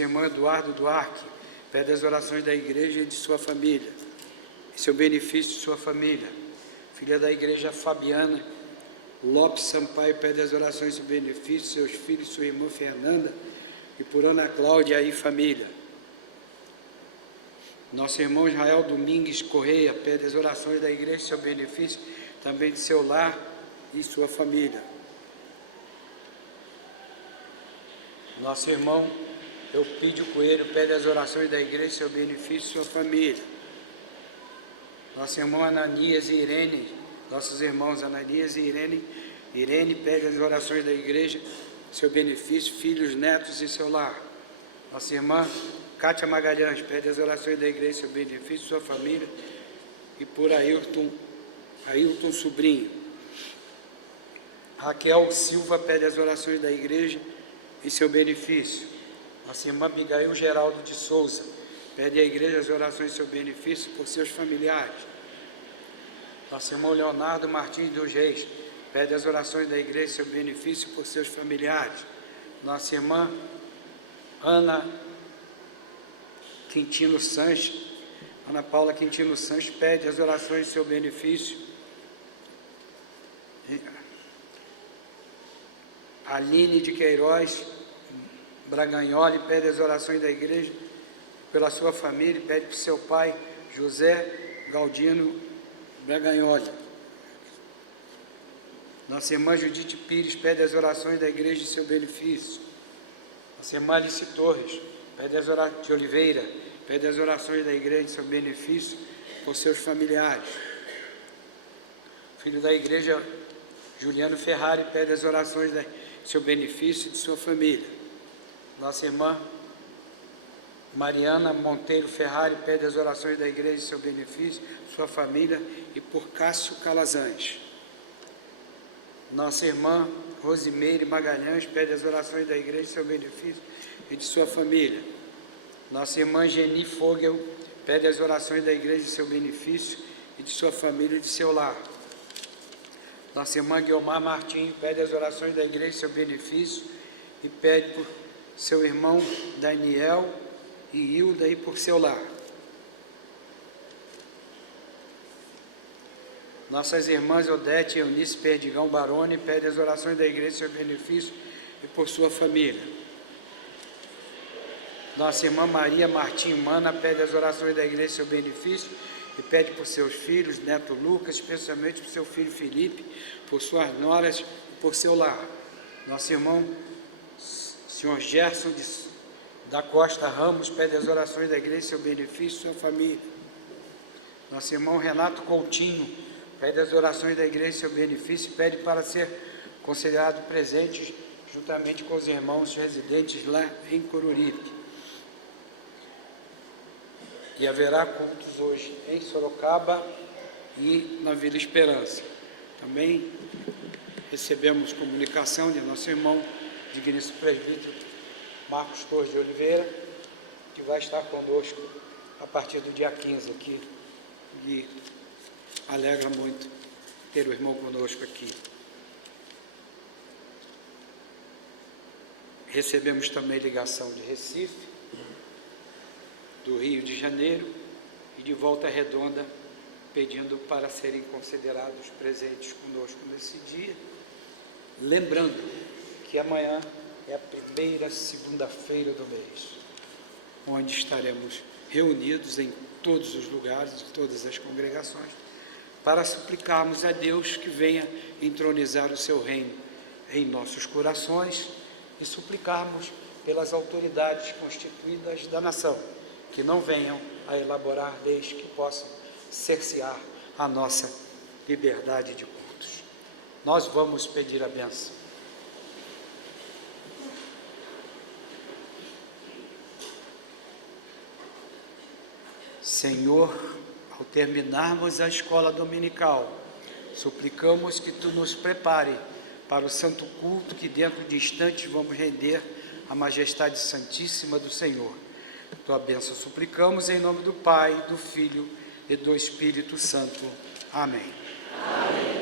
irmã Eduardo Duarte pede as orações da igreja e de sua família, seu benefício de sua família. Filha da igreja Fabiana Lopes Sampaio pede as orações e benefício, seus filhos, sua irmã Fernanda e por Ana Cláudia e família. Nosso irmão Israel Domingues Correia pede as orações da igreja e seu benefício, também de seu lar e sua família. Nosso irmão Eupídio Coelho pede as orações da igreja e seu benefício e sua família. Nosso irmão Ananias e Irene, nossos irmãos Ananias e Irene pede as orações da igreja, seu benefício, filhos, netos e seu lar. Nossa irmã Cátia Magalhães pede as orações da igreja, seu benefício, sua família e por Ailton Sobrinho. Raquel Silva pede as orações da igreja e seu benefício. Nossa irmã Abigail Geraldo de Souza pede à igreja as orações e seu benefício por seus familiares. Nosso irmão Leonardo Martins dos Reis pede as orações da igreja e seu benefício por seus familiares. Nossa irmã Ana Paula Quintino Sanches pede as orações e seu benefício. Aline de Queiroz Braganholi pede as orações da igreja pela sua família, pede para o seu pai José Galdino Braganholi. Nossa irmã Judite Pires pede as orações da igreja e seu benefício. Nossa irmã Alice Torres, pede as orações de Oliveira, pede as orações da igreja de seu benefício por seus familiares. Filho da igreja, Juliano Ferrari, pede as orações de seu benefício e de sua família. Nossa irmã Mariana Monteiro Ferrari pede as orações da igreja de seu benefício, sua família e por Cássio Calazans. Nossa irmã Rosimeire Magalhães pede as orações da igreja de seu benefício e de sua família. Nossa irmã Geni Fogel pede as orações da igreja de seu benefício e de sua família e de seu lar. Nossa irmã Guiomar Martins pede as orações da igreja de seu benefício e pede por seu irmão Daniel e Hilda e por seu lar. Nossas irmãs Odete e Eunice Perdigão Baroni pedem as orações da igreja de seu benefício e por sua família. Nossa irmã Maria Martim Mana pede as orações da igreja de seu benefício e pede por seus filhos, neto Lucas, especialmente por seu filho Felipe, por suas noras e por seu lar. Nosso irmão Sr. Gerson da Costa Ramos pede as orações da igreja de seu benefício e sua família. Nosso irmão Renato Coutinho pede as orações da igreja em seu benefício e pede para ser considerado presente juntamente com os irmãos residentes lá em Coruripe. E haverá cultos hoje em Sorocaba e na Vila Esperança. Também recebemos comunicação de nosso irmão, digníssimo presbítero Marcos Torres de Oliveira, que vai estar conosco a partir do dia 15 aqui, e alegra muito ter o irmão conosco aqui. Recebemos também ligação de Recife, do Rio de Janeiro e de Volta Redonda, pedindo para serem considerados presentes conosco nesse dia. Lembrando que amanhã é a primeira segunda-feira do mês, onde estaremos reunidos em todos os lugares, de todas as congregações, para suplicarmos a Deus que venha entronizar o seu reino em nossos corações e suplicarmos pelas autoridades constituídas da nação, que não venham a elaborar leis que possam cercear a nossa liberdade de cultos. Nós vamos pedir a bênção. Senhor, ao terminarmos a escola dominical, suplicamos que Tu nos prepare para o santo culto que dentro de instantes vamos render à majestade santíssima do Senhor. Tua bênção suplicamos em nome do Pai, do Filho e do Espírito Santo. Amém. Amém.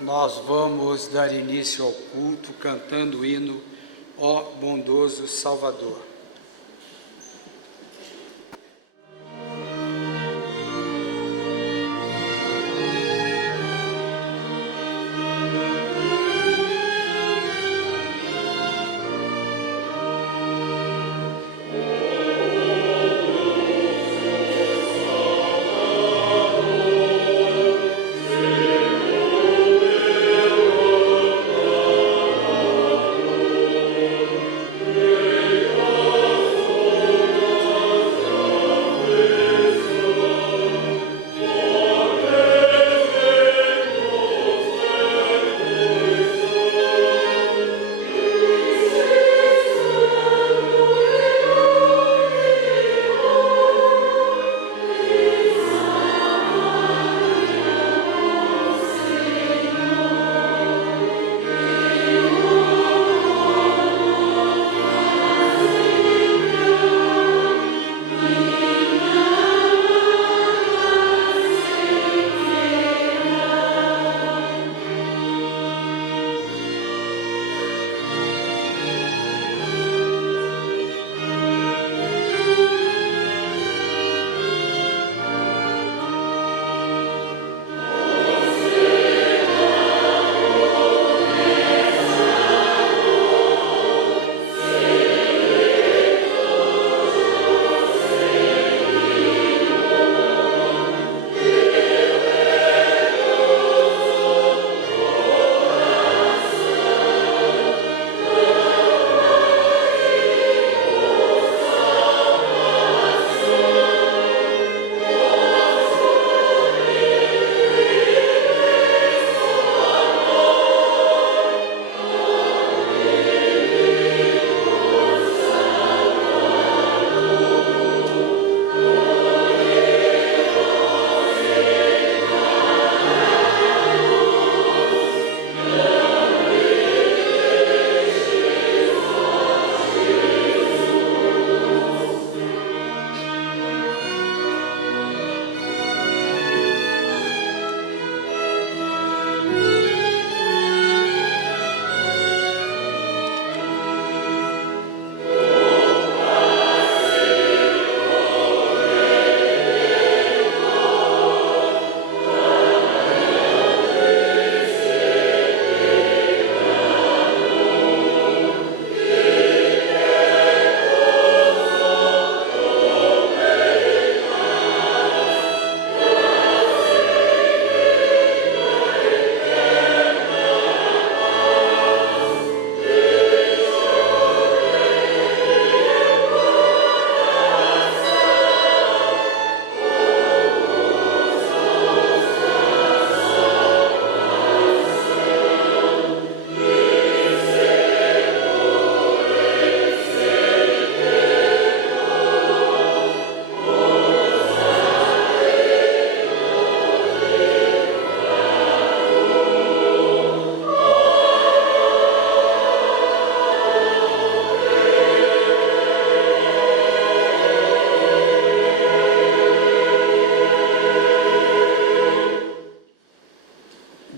Nós vamos dar início ao culto cantando o hino Ó bondoso Salvador.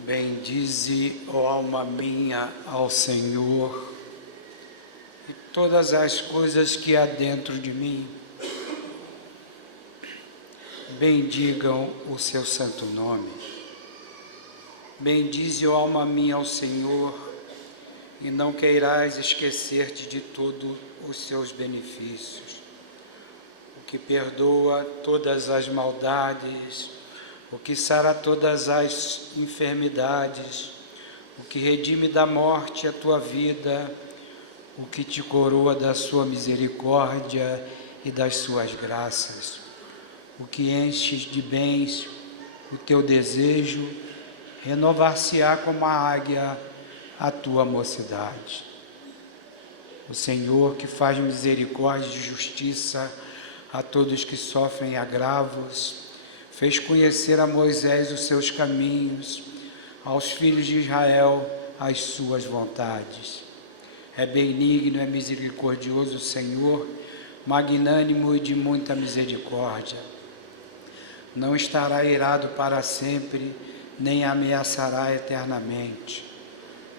Bendize, ó alma minha, ao Senhor, e todas as coisas que há dentro de mim bendigam o seu santo nome. Bendize, ó alma minha, ao Senhor, e não queirás esquecer-te de todos os seus benefícios, o que perdoa todas as maldades, o que sara todas as enfermidades, o que redime da morte a tua vida, o que te coroa da sua misericórdia e das suas graças, o que enches de bens o teu desejo, renovar-se-á como a águia a tua mocidade. O Senhor que faz misericórdia e justiça a todos que sofrem agravos, fez conhecer a Moisés os seus caminhos, aos filhos de Israel as suas vontades. É benigno, é misericordioso o Senhor, magnânimo e de muita misericórdia. Não estará irado para sempre, nem ameaçará eternamente.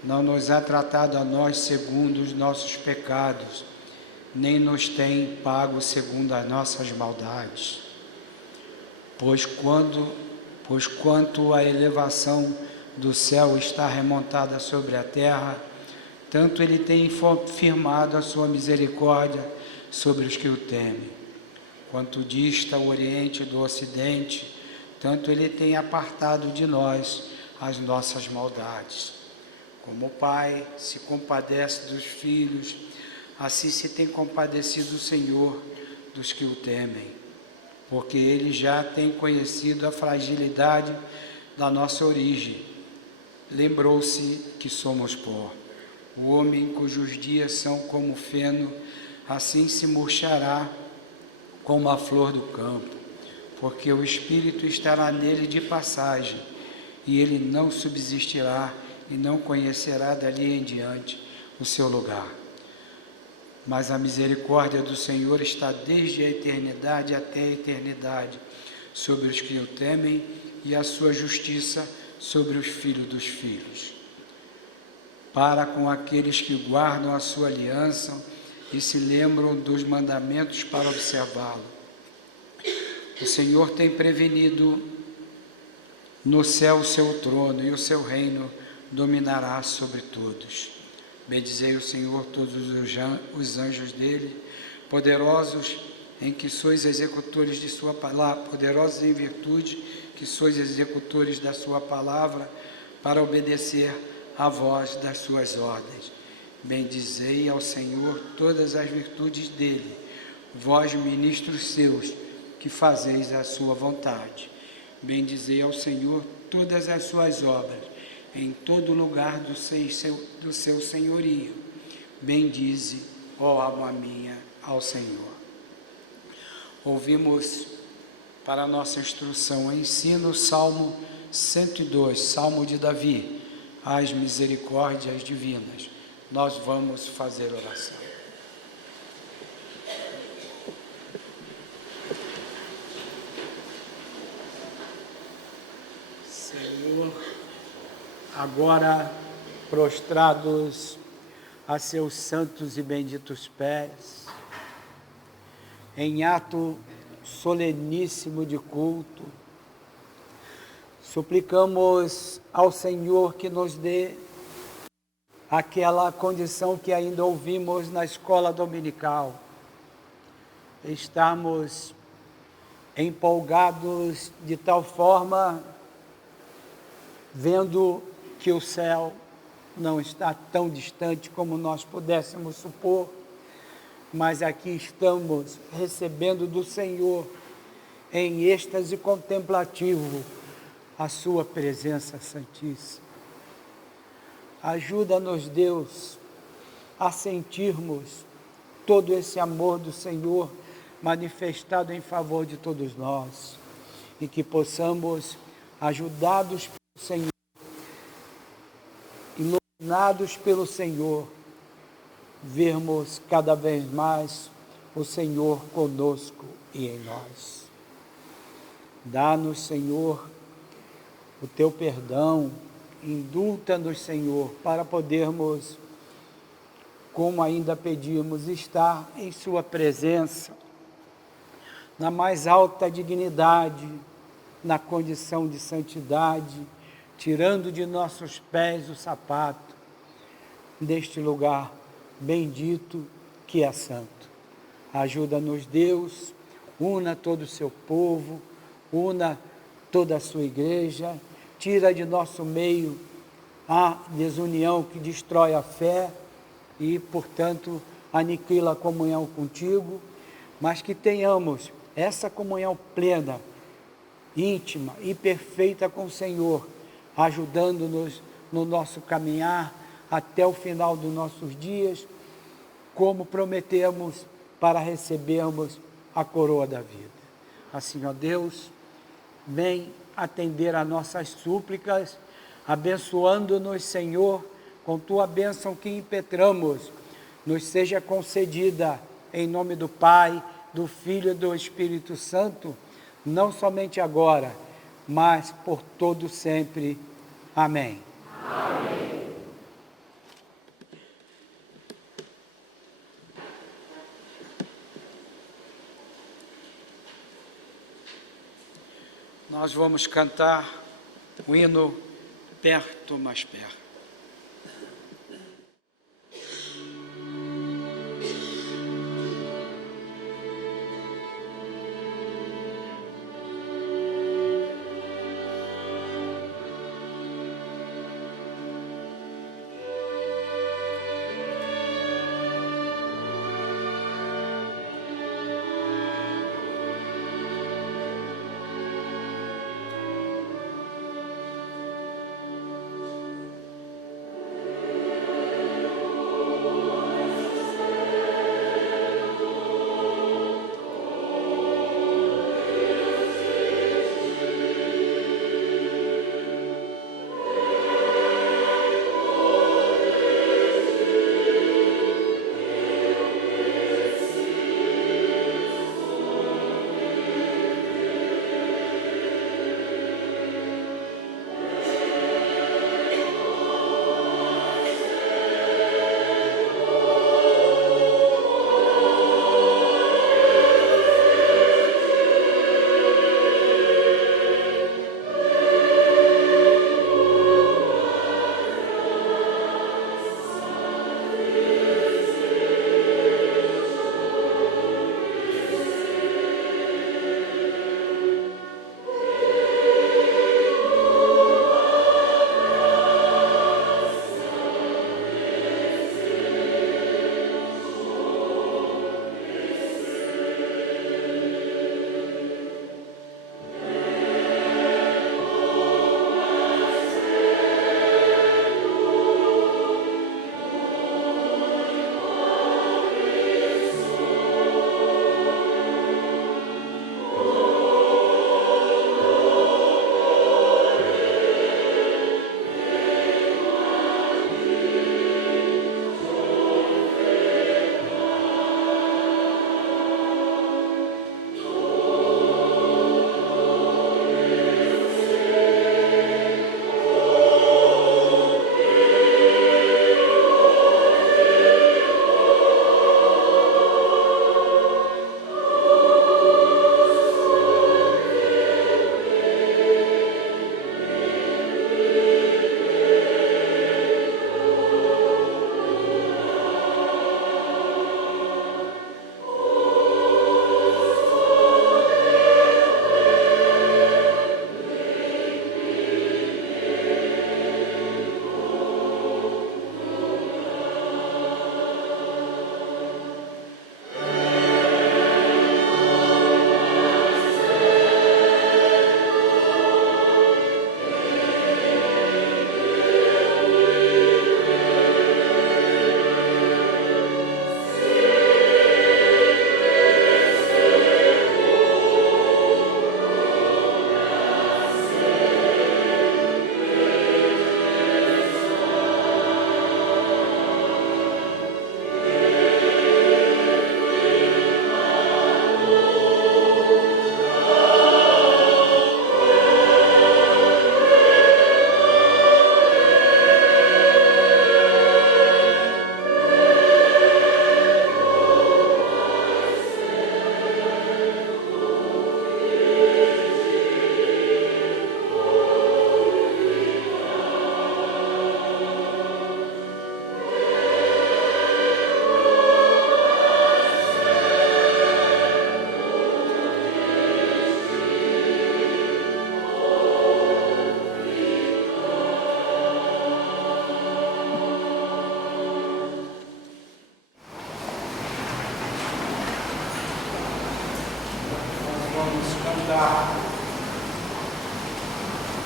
Não nos ha tratado a nós segundo os nossos pecados, nem nos tem pago segundo as nossas maldades. Pois quanto a elevação do céu está remontada sobre a terra, tanto ele tem firmado a sua misericórdia sobre os que o temem. Quanto dista o Oriente do Ocidente, tanto ele tem apartado de nós as nossas maldades. Como o Pai se compadece dos filhos, assim se tem compadecido o Senhor dos que o temem, porque ele já tem conhecido a fragilidade da nossa origem. Lembrou-se que somos pó. O homem cujos dias são como feno, assim se murchará como a flor do campo, porque o Espírito estará nele de passagem, e ele não subsistirá e não conhecerá dali em diante o seu lugar. Mas a misericórdia do Senhor está desde a eternidade até a eternidade sobre os que o temem, e a sua justiça sobre os filhos dos filhos, para com aqueles que guardam a sua aliança e se lembram dos mandamentos para observá-lo. O Senhor tem prevenido no céu o seu trono, e o seu reino dominará sobre todos. Bendizei o Senhor todos os anjos dele, poderosos em que sois executores de sua palavra, poderosos em virtude que sois executores da sua palavra, para obedecer à voz das suas ordens. Bendizei ao Senhor todas as virtudes dele, vós ministros seus, que fazeis a sua vontade. Bendizei ao Senhor todas as suas obras, em todo lugar do seu senhorio. Bendize, ó alma minha, ao Senhor. Ouvimos para a nossa instrução, ensino, Salmo 102, Salmo de Davi, as misericórdias divinas. Nós vamos fazer oração. Senhor, agora prostrados a seus santos e benditos pés, em ato soleníssimo de culto, suplicamos ao Senhor que nos dê aquela condição que ainda ouvimos na escola dominical. Estamos empolgados de tal forma, vendo que o céu não está tão distante como nós pudéssemos supor, mas aqui estamos recebendo do Senhor, em êxtase contemplativo, a sua presença santíssima. Ajuda-nos, Deus, a sentirmos todo esse amor do Senhor manifestado em favor de todos nós, e que possamos, ajudados pelo Senhor, iluminados pelo Senhor, vermos cada vez mais o Senhor conosco e em nós. Dá-nos, Senhor, o teu perdão, indulta-nos, Senhor, para podermos, como ainda pedimos, estar em sua presença, na mais alta dignidade, na condição de santidade, tirando de nossos pés o sapato, deste lugar bendito que é santo. Ajuda-nos, Deus, una todo o seu povo, una toda a sua igreja, tira de nosso meio a desunião que destrói a fé e, portanto, aniquila a comunhão contigo, mas que tenhamos essa comunhão plena, íntima e perfeita com o Senhor, ajudando-nos no nosso caminhar até o final dos nossos dias, como prometemos, para recebermos a coroa da vida. Assim, ó Deus, vem atender a nossas súplicas, abençoando-nos, Senhor, com tua bênção que impetramos, nos seja concedida em nome do Pai, do Filho e do Espírito Santo, não somente agora, mas por todo sempre. Amém. Nós vamos cantar o hino Perto, Mais Perto.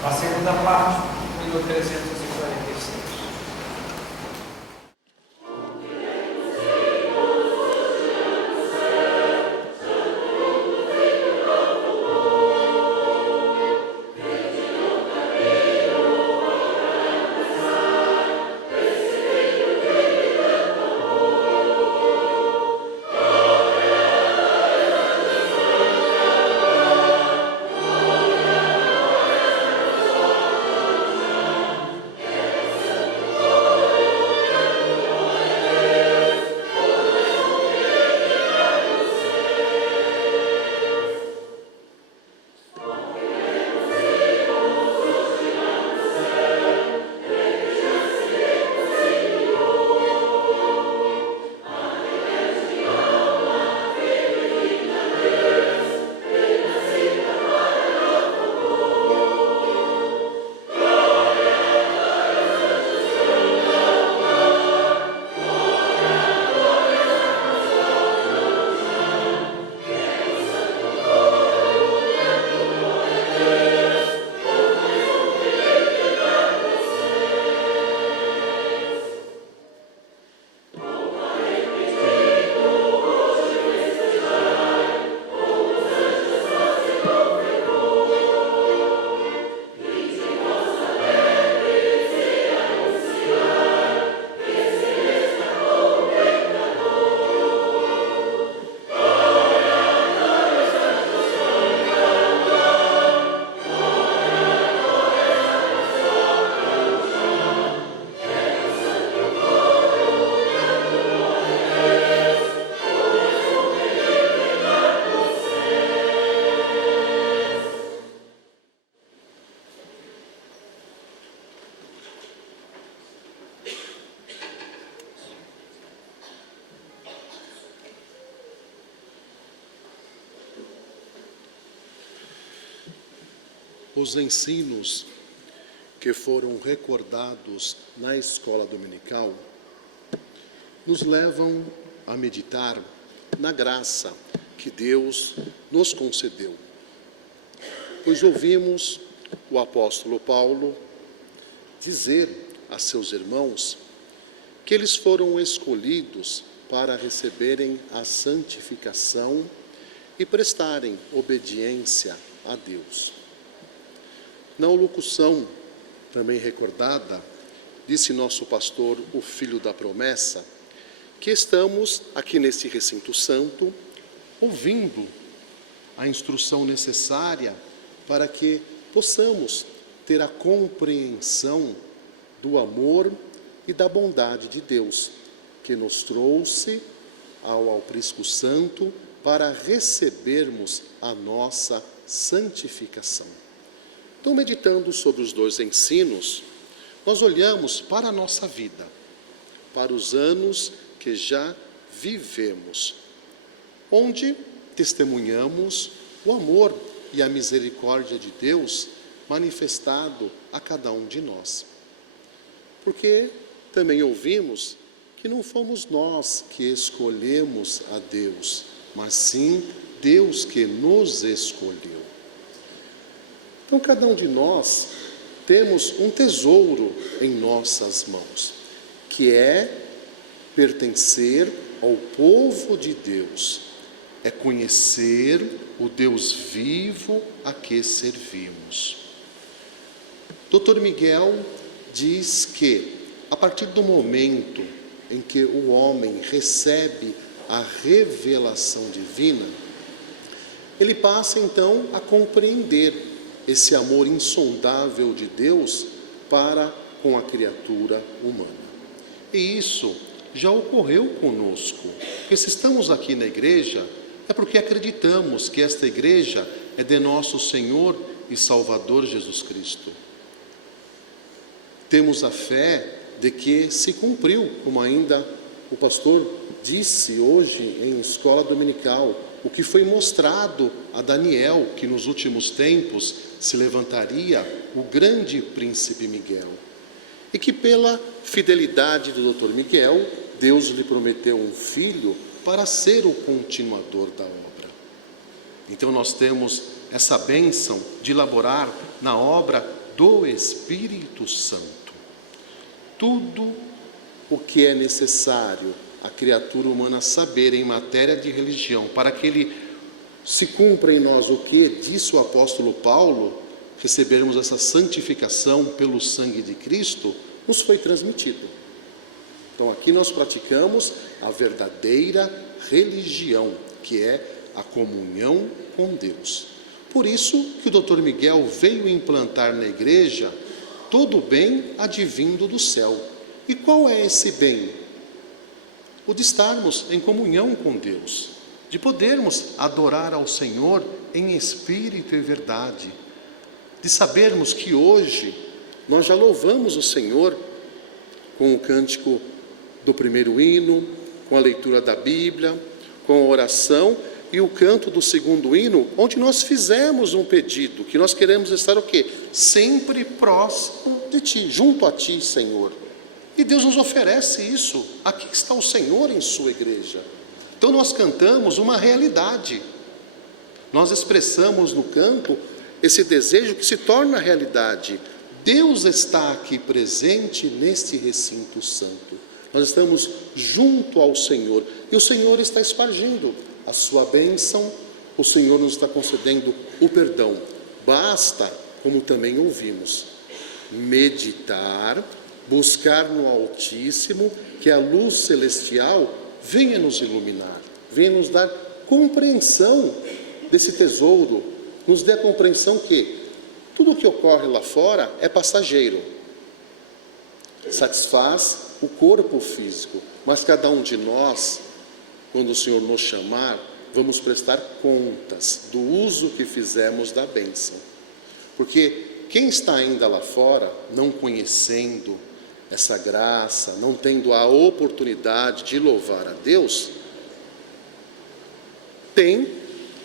A segunda parte, hino 346. Glória os ensinos que foram recordados na escola dominical nos levam a meditar na graça que Deus nos concedeu. Pois ouvimos o apóstolo Paulo dizer a seus irmãos que eles foram escolhidos para receberem a santificação e prestarem obediência a Deus. Na locução também recordada, disse nosso pastor, o Filho da Promessa, que estamos aqui nesse recinto santo, ouvindo a instrução necessária para que possamos ter a compreensão do amor e da bondade de Deus, que nos trouxe ao Prisco Santo para recebermos a nossa santificação. Então, meditando sobre os dois ensinos, nós olhamos para a nossa vida, para os anos que já vivemos, onde testemunhamos o amor e a misericórdia de Deus manifestado a cada um de nós. Porque também ouvimos que não fomos nós que escolhemos a Deus, mas sim Deus que nos escolheu. Então, cada um de nós temos um tesouro em nossas mãos, que é pertencer ao povo de Deus, é conhecer o Deus vivo a que servimos. Dr. Miguel diz que, a partir do momento em que o homem recebe a revelação divina, ele passa então a compreender esse amor insondável de Deus para com a criatura humana. E isso já ocorreu conosco, porque se estamos aqui na igreja, é porque acreditamos que esta igreja é de nosso Senhor e Salvador Jesus Cristo. Temos a fé de que se cumpriu, como ainda o pastor disse hoje em escola dominical, o que foi mostrado a Daniel, que nos últimos tempos se levantaria o grande príncipe Miguel. E que pela fidelidade do Dr. Miguel, Deus lhe prometeu um filho para ser o continuador da obra. Então nós temos essa bênção de laborar na obra do Espírito Santo. Tudo o que é necessário a criatura humana saber em matéria de religião, para que ele se cumpra em nós o que disse o apóstolo Paulo, recebermos essa santificação pelo sangue de Cristo, nos foi transmitido. Então aqui nós praticamos a verdadeira religião, que é a comunhão com Deus. Por isso que o Dr. Miguel veio implantar na igreja todo o bem advindo do céu. E qual é esse bem? O de estarmos em comunhão com Deus, de podermos adorar ao Senhor em espírito e verdade, de sabermos que hoje nós já louvamos o Senhor com o cântico do primeiro hino, com a leitura da Bíblia, com a oração e o canto do segundo hino, onde nós fizemos um pedido, que nós queremos estar o quê? Sempre próximo de Ti, junto a Ti, Senhor. E Deus nos oferece isso. Aqui está o Senhor em sua igreja. Então nós cantamos uma realidade. Nós expressamos no canto esse desejo que se torna realidade. Deus está aqui presente neste recinto santo. Nós estamos junto ao Senhor. E o Senhor está espargindo a sua bênção. O Senhor nos está concedendo o perdão. Basta, como também ouvimos, meditar, buscar no Altíssimo, que a luz celestial venha nos iluminar, venha nos dar compreensão desse tesouro, nos dê a compreensão que tudo o que ocorre lá fora é passageiro, satisfaz o corpo físico, mas cada um de nós, quando o Senhor nos chamar, vamos prestar contas do uso que fizemos da bênção, porque quem está ainda lá fora, não conhecendo essa graça, não tendo a oportunidade de louvar a Deus, tem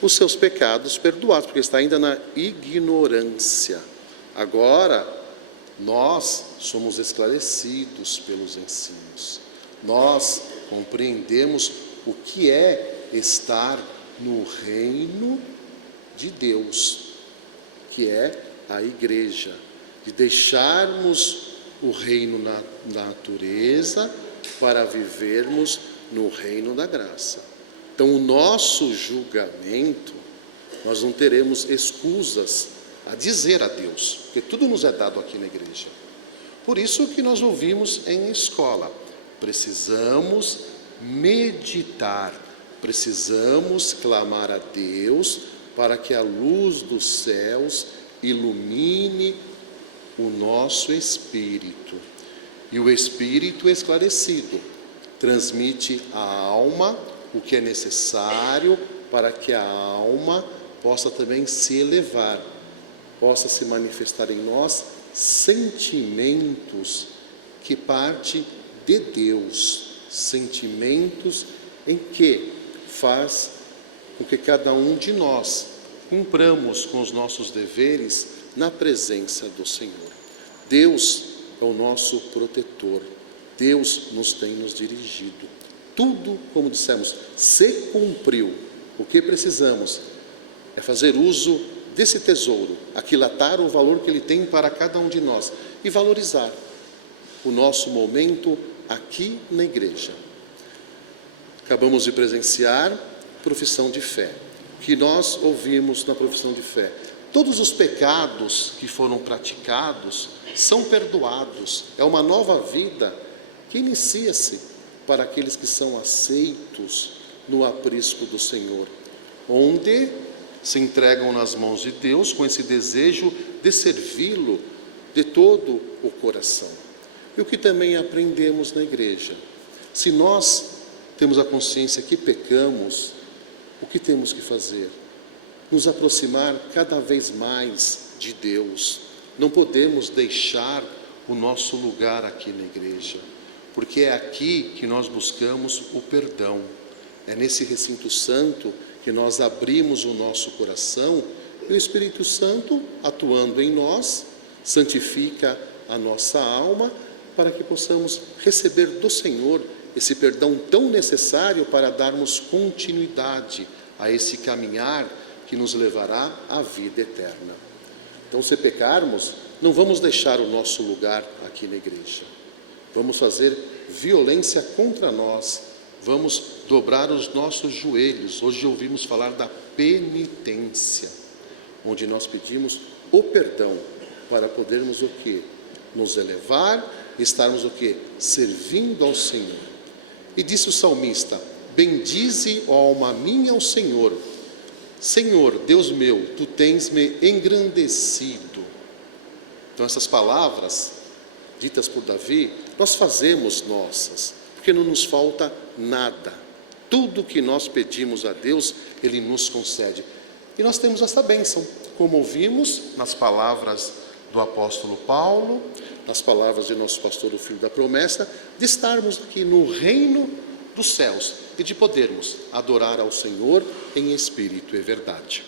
os seus pecados perdoados, porque está ainda na ignorância. Agora, nós somos esclarecidos pelos ensinos. Nós compreendemos o que é estar no reino de Deus, que é a igreja, de deixarmos o reino na natureza para vivermos no reino da graça. Então, o nosso julgamento, nós não teremos escusas a dizer a Deus, porque tudo nos é dado aqui na igreja. Por isso que nós ouvimos em escola, precisamos meditar, precisamos clamar a Deus para que a luz dos céus ilumine o nosso espírito. E o espírito esclarecido transmite à alma o que é necessário para que a alma possa também se elevar, possa se manifestar em nós sentimentos que partem de Deus, sentimentos em que faz com que cada um de nós cumpramos com os nossos deveres na presença do Senhor. Deus é o nosso protetor, Deus nos tem nos dirigido. Tudo, como dissemos, se cumpriu. O que precisamos é fazer uso desse tesouro, aquilatar o valor que ele tem para cada um de nós e valorizar o nosso momento aqui na igreja. Acabamos de presenciar profissão de fé. O que nós ouvimos na profissão de fé? Todos os pecados que foram praticados são perdoados. É uma nova vida que inicia-se para aqueles que são aceitos no aprisco do Senhor, onde se entregam nas mãos de Deus com esse desejo de servi-lo de todo o coração. E o que também aprendemos na igreja? Se nós temos a consciência que pecamos, o que temos que fazer? Nos aproximar cada vez mais de Deus. Não podemos deixar o nosso lugar aqui na igreja, porque é aqui que nós buscamos o perdão. É nesse recinto santo que nós abrimos o nosso coração e o Espírito Santo, atuando em nós, santifica a nossa alma para que possamos receber do Senhor esse perdão tão necessário para darmos continuidade a esse caminhar que nos levará à vida eterna. Então, se pecarmos, não vamos deixar o nosso lugar aqui na igreja. Vamos fazer violência contra nós. Vamos dobrar os nossos joelhos. Hoje ouvimos falar da penitência, onde nós pedimos o perdão para podermos o quê? Nos elevar e estarmos o quê? Servindo ao Senhor. E disse o salmista: bendize, ó alma minha, ao Senhor. Senhor, Deus meu, tu tens me engrandecido. Então essas palavras ditas por Davi, nós fazemos nossas, porque não nos falta nada. Tudo que nós pedimos a Deus, Ele nos concede. E nós temos essa bênção, como ouvimos nas palavras do apóstolo Paulo, nas palavras de nosso pastor, o Filho da Promessa, de estarmos aqui no reino dos céus e de podermos adorar ao Senhor em espírito e verdade.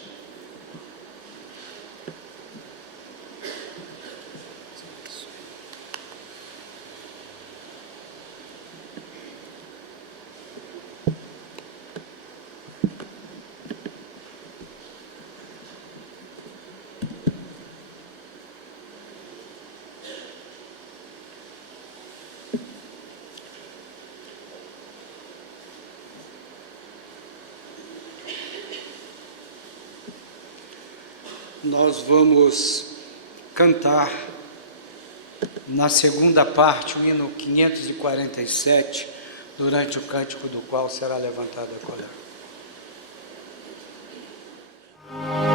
Nós vamos cantar na segunda parte o hino 547, durante o cântico do qual será levantada a colher. Oh,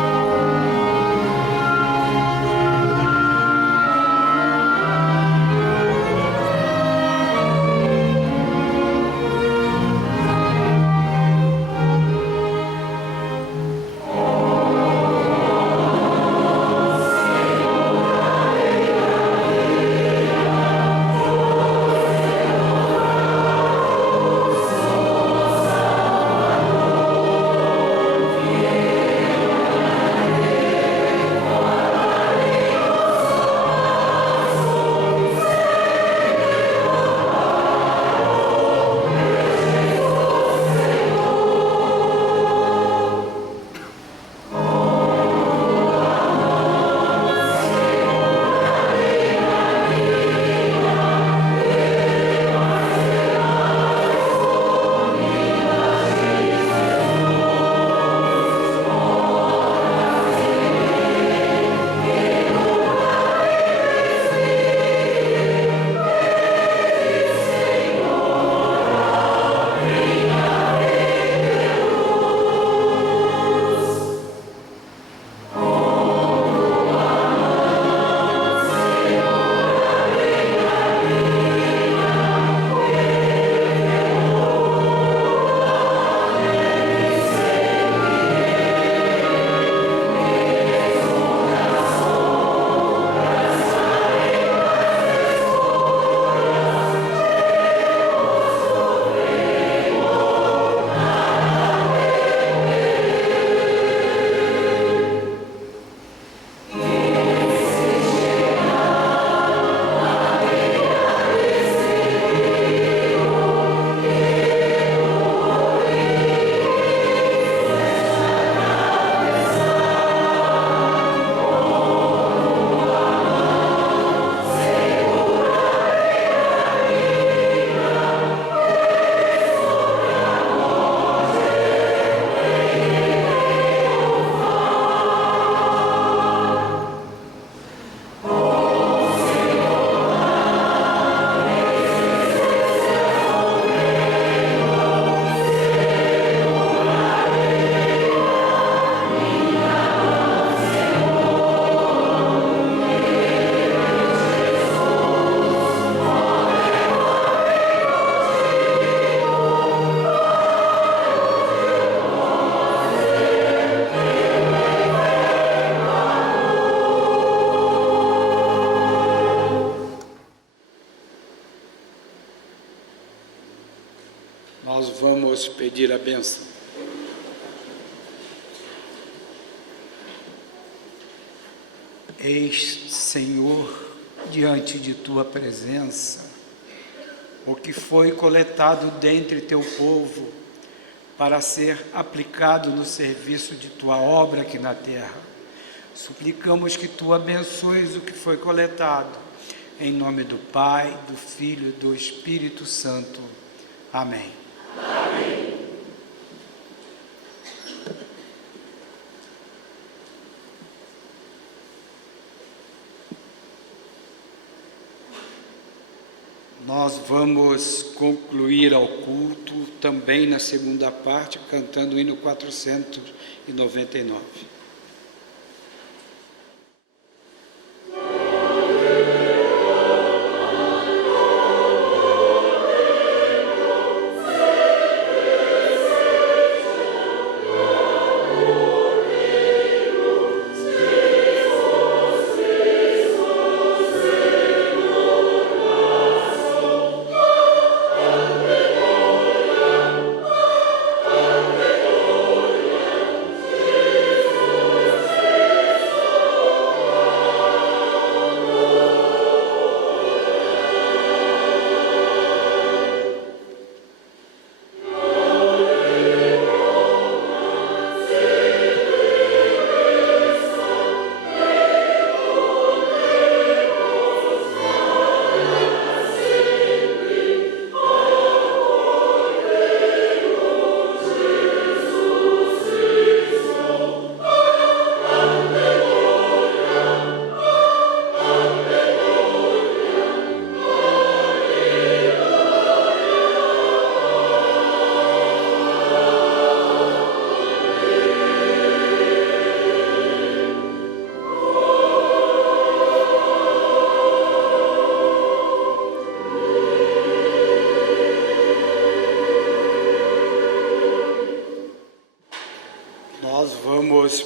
Nós vamos pedir a bênção. Eis, Senhor, diante de tua presença, o que foi coletado dentre teu povo para ser aplicado no serviço de tua obra aqui na terra. Suplicamos que tu abençoes o que foi coletado, em nome do Pai, do Filho e do Espírito Santo. Amém. Amém. Nós vamos concluir ao culto também na segunda parte, cantando o hino 499.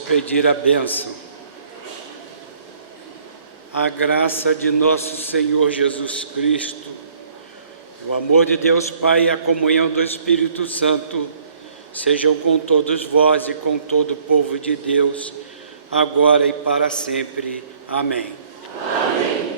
Pedir a bênção. A graça de nosso Senhor Jesus Cristo, o amor de Deus Pai e a comunhão do Espírito Santo sejam com todos vós e com todo o povo de Deus, agora e para sempre. Amém. Amém.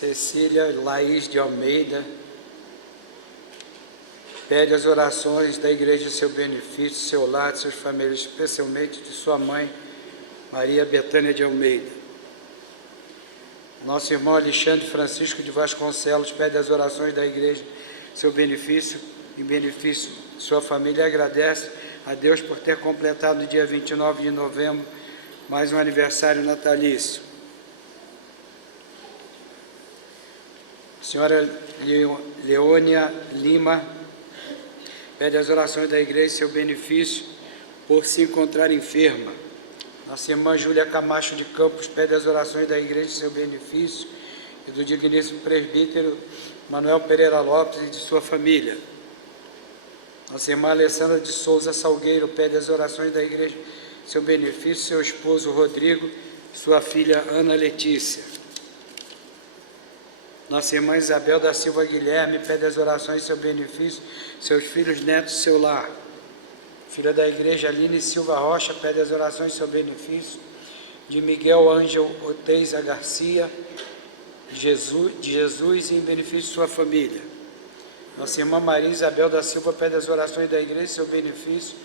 Cecília Laís de Almeida pede as orações da igreja em seu benefício, seu lar, de seus famílias, especialmente de sua mãe, Maria Betânia de Almeida. Nosso irmão Alexandre Francisco de Vasconcelos pede as orações da igreja em seu benefício, em benefício de sua família, e agradece a Deus por ter completado no dia 29 de novembro mais um aniversário natalício. Senhora Leônia Lima pede as orações da igreja em seu benefício por se encontrar enferma. Nossa irmã Júlia Camacho de Campos pede as orações da igreja em seu benefício e do digníssimo presbítero Manuel Pereira Lopes e de sua família. Nossa irmã Alessandra de Souza Salgueiro pede as orações da igreja em seu benefício, seu esposo Rodrigo e sua filha Ana Letícia. Nossa irmã Isabel da Silva Guilherme pede as orações em seu benefício, seus filhos, netos, seu lar. Filha da igreja Aline Silva Rocha pede as orações em seu benefício, de Miguel Ângel Oteiza Garcia, de Jesus e em benefício de sua família. Nossa irmã Maria Isabel da Silva pede as orações da igreja em seu benefício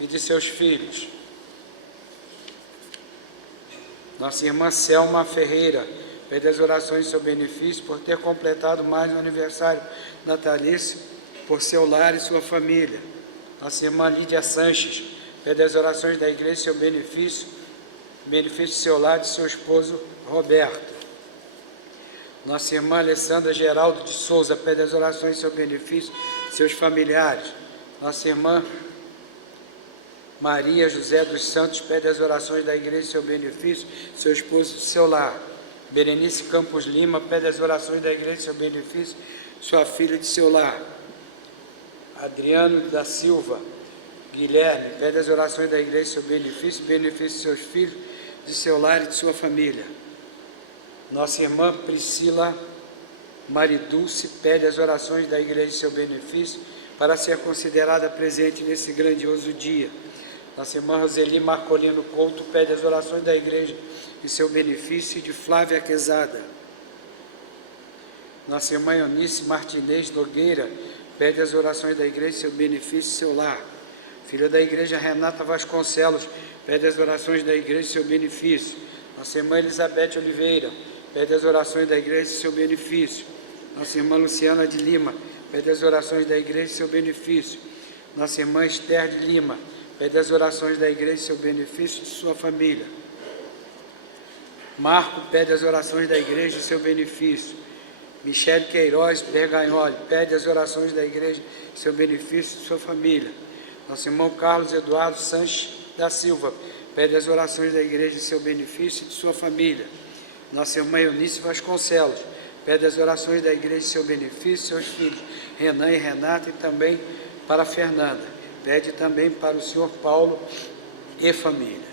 e de seus filhos. Nossa irmã Selma Ferreira pede as orações em seu benefício por ter completado mais um aniversário natalício por seu lar e sua família. Nossa irmã Lídia Sanches pede as orações da igreja em seu benefício de seu lar e de seu esposo Roberto. Nossa irmã Alessandra Geraldo de Souza pede as orações em seu benefício de seus familiares. Nossa irmã Maria José dos Santos pede as orações da igreja em seu benefício, seu esposo e seu lar. Berenice Campos Lima pede as orações da igreja em seu benefício, sua filha de seu lar. Adriano da Silva Guilherme pede as orações da igreja em seu benefício, benefício de seus filhos, de seu lar e de sua família. Nossa irmã Priscila Maridulce pede as orações da igreja em seu benefício, para ser considerada presente nesse grandioso dia. Nossa irmã Roseli Marcolino Couto pede as orações da igreja em seu benefício e de Flávia Quezada. Nossa irmã Eunice Martinez Nogueira pede as orações da igreja em seu benefício e seu lar. Filha da igreja Renata Vasconcelos pede as orações da igreja em seu benefício. Nossa irmã Elizabeth Oliveira pede as orações da igreja em seu benefício. Nossa irmã Luciana de Lima pede as orações da igreja em seu benefício. Nossa irmã Esther de Lima pede as orações da igreja em seu benefício e de sua família. Marco pede as orações da igreja em seu benefício. Michele Queiroz Bergagnoli pede as orações da igreja em seu benefício e de sua família. Nosso irmão Carlos Eduardo Sanches da Silva pede as orações da igreja em seu benefício e de sua família. Nossa irmã Eunice Vasconcelos pede as orações da igreja em seu benefício, seus filhos Renan e Renata, e também para Fernanda. Pede também para o senhor Paulo e família.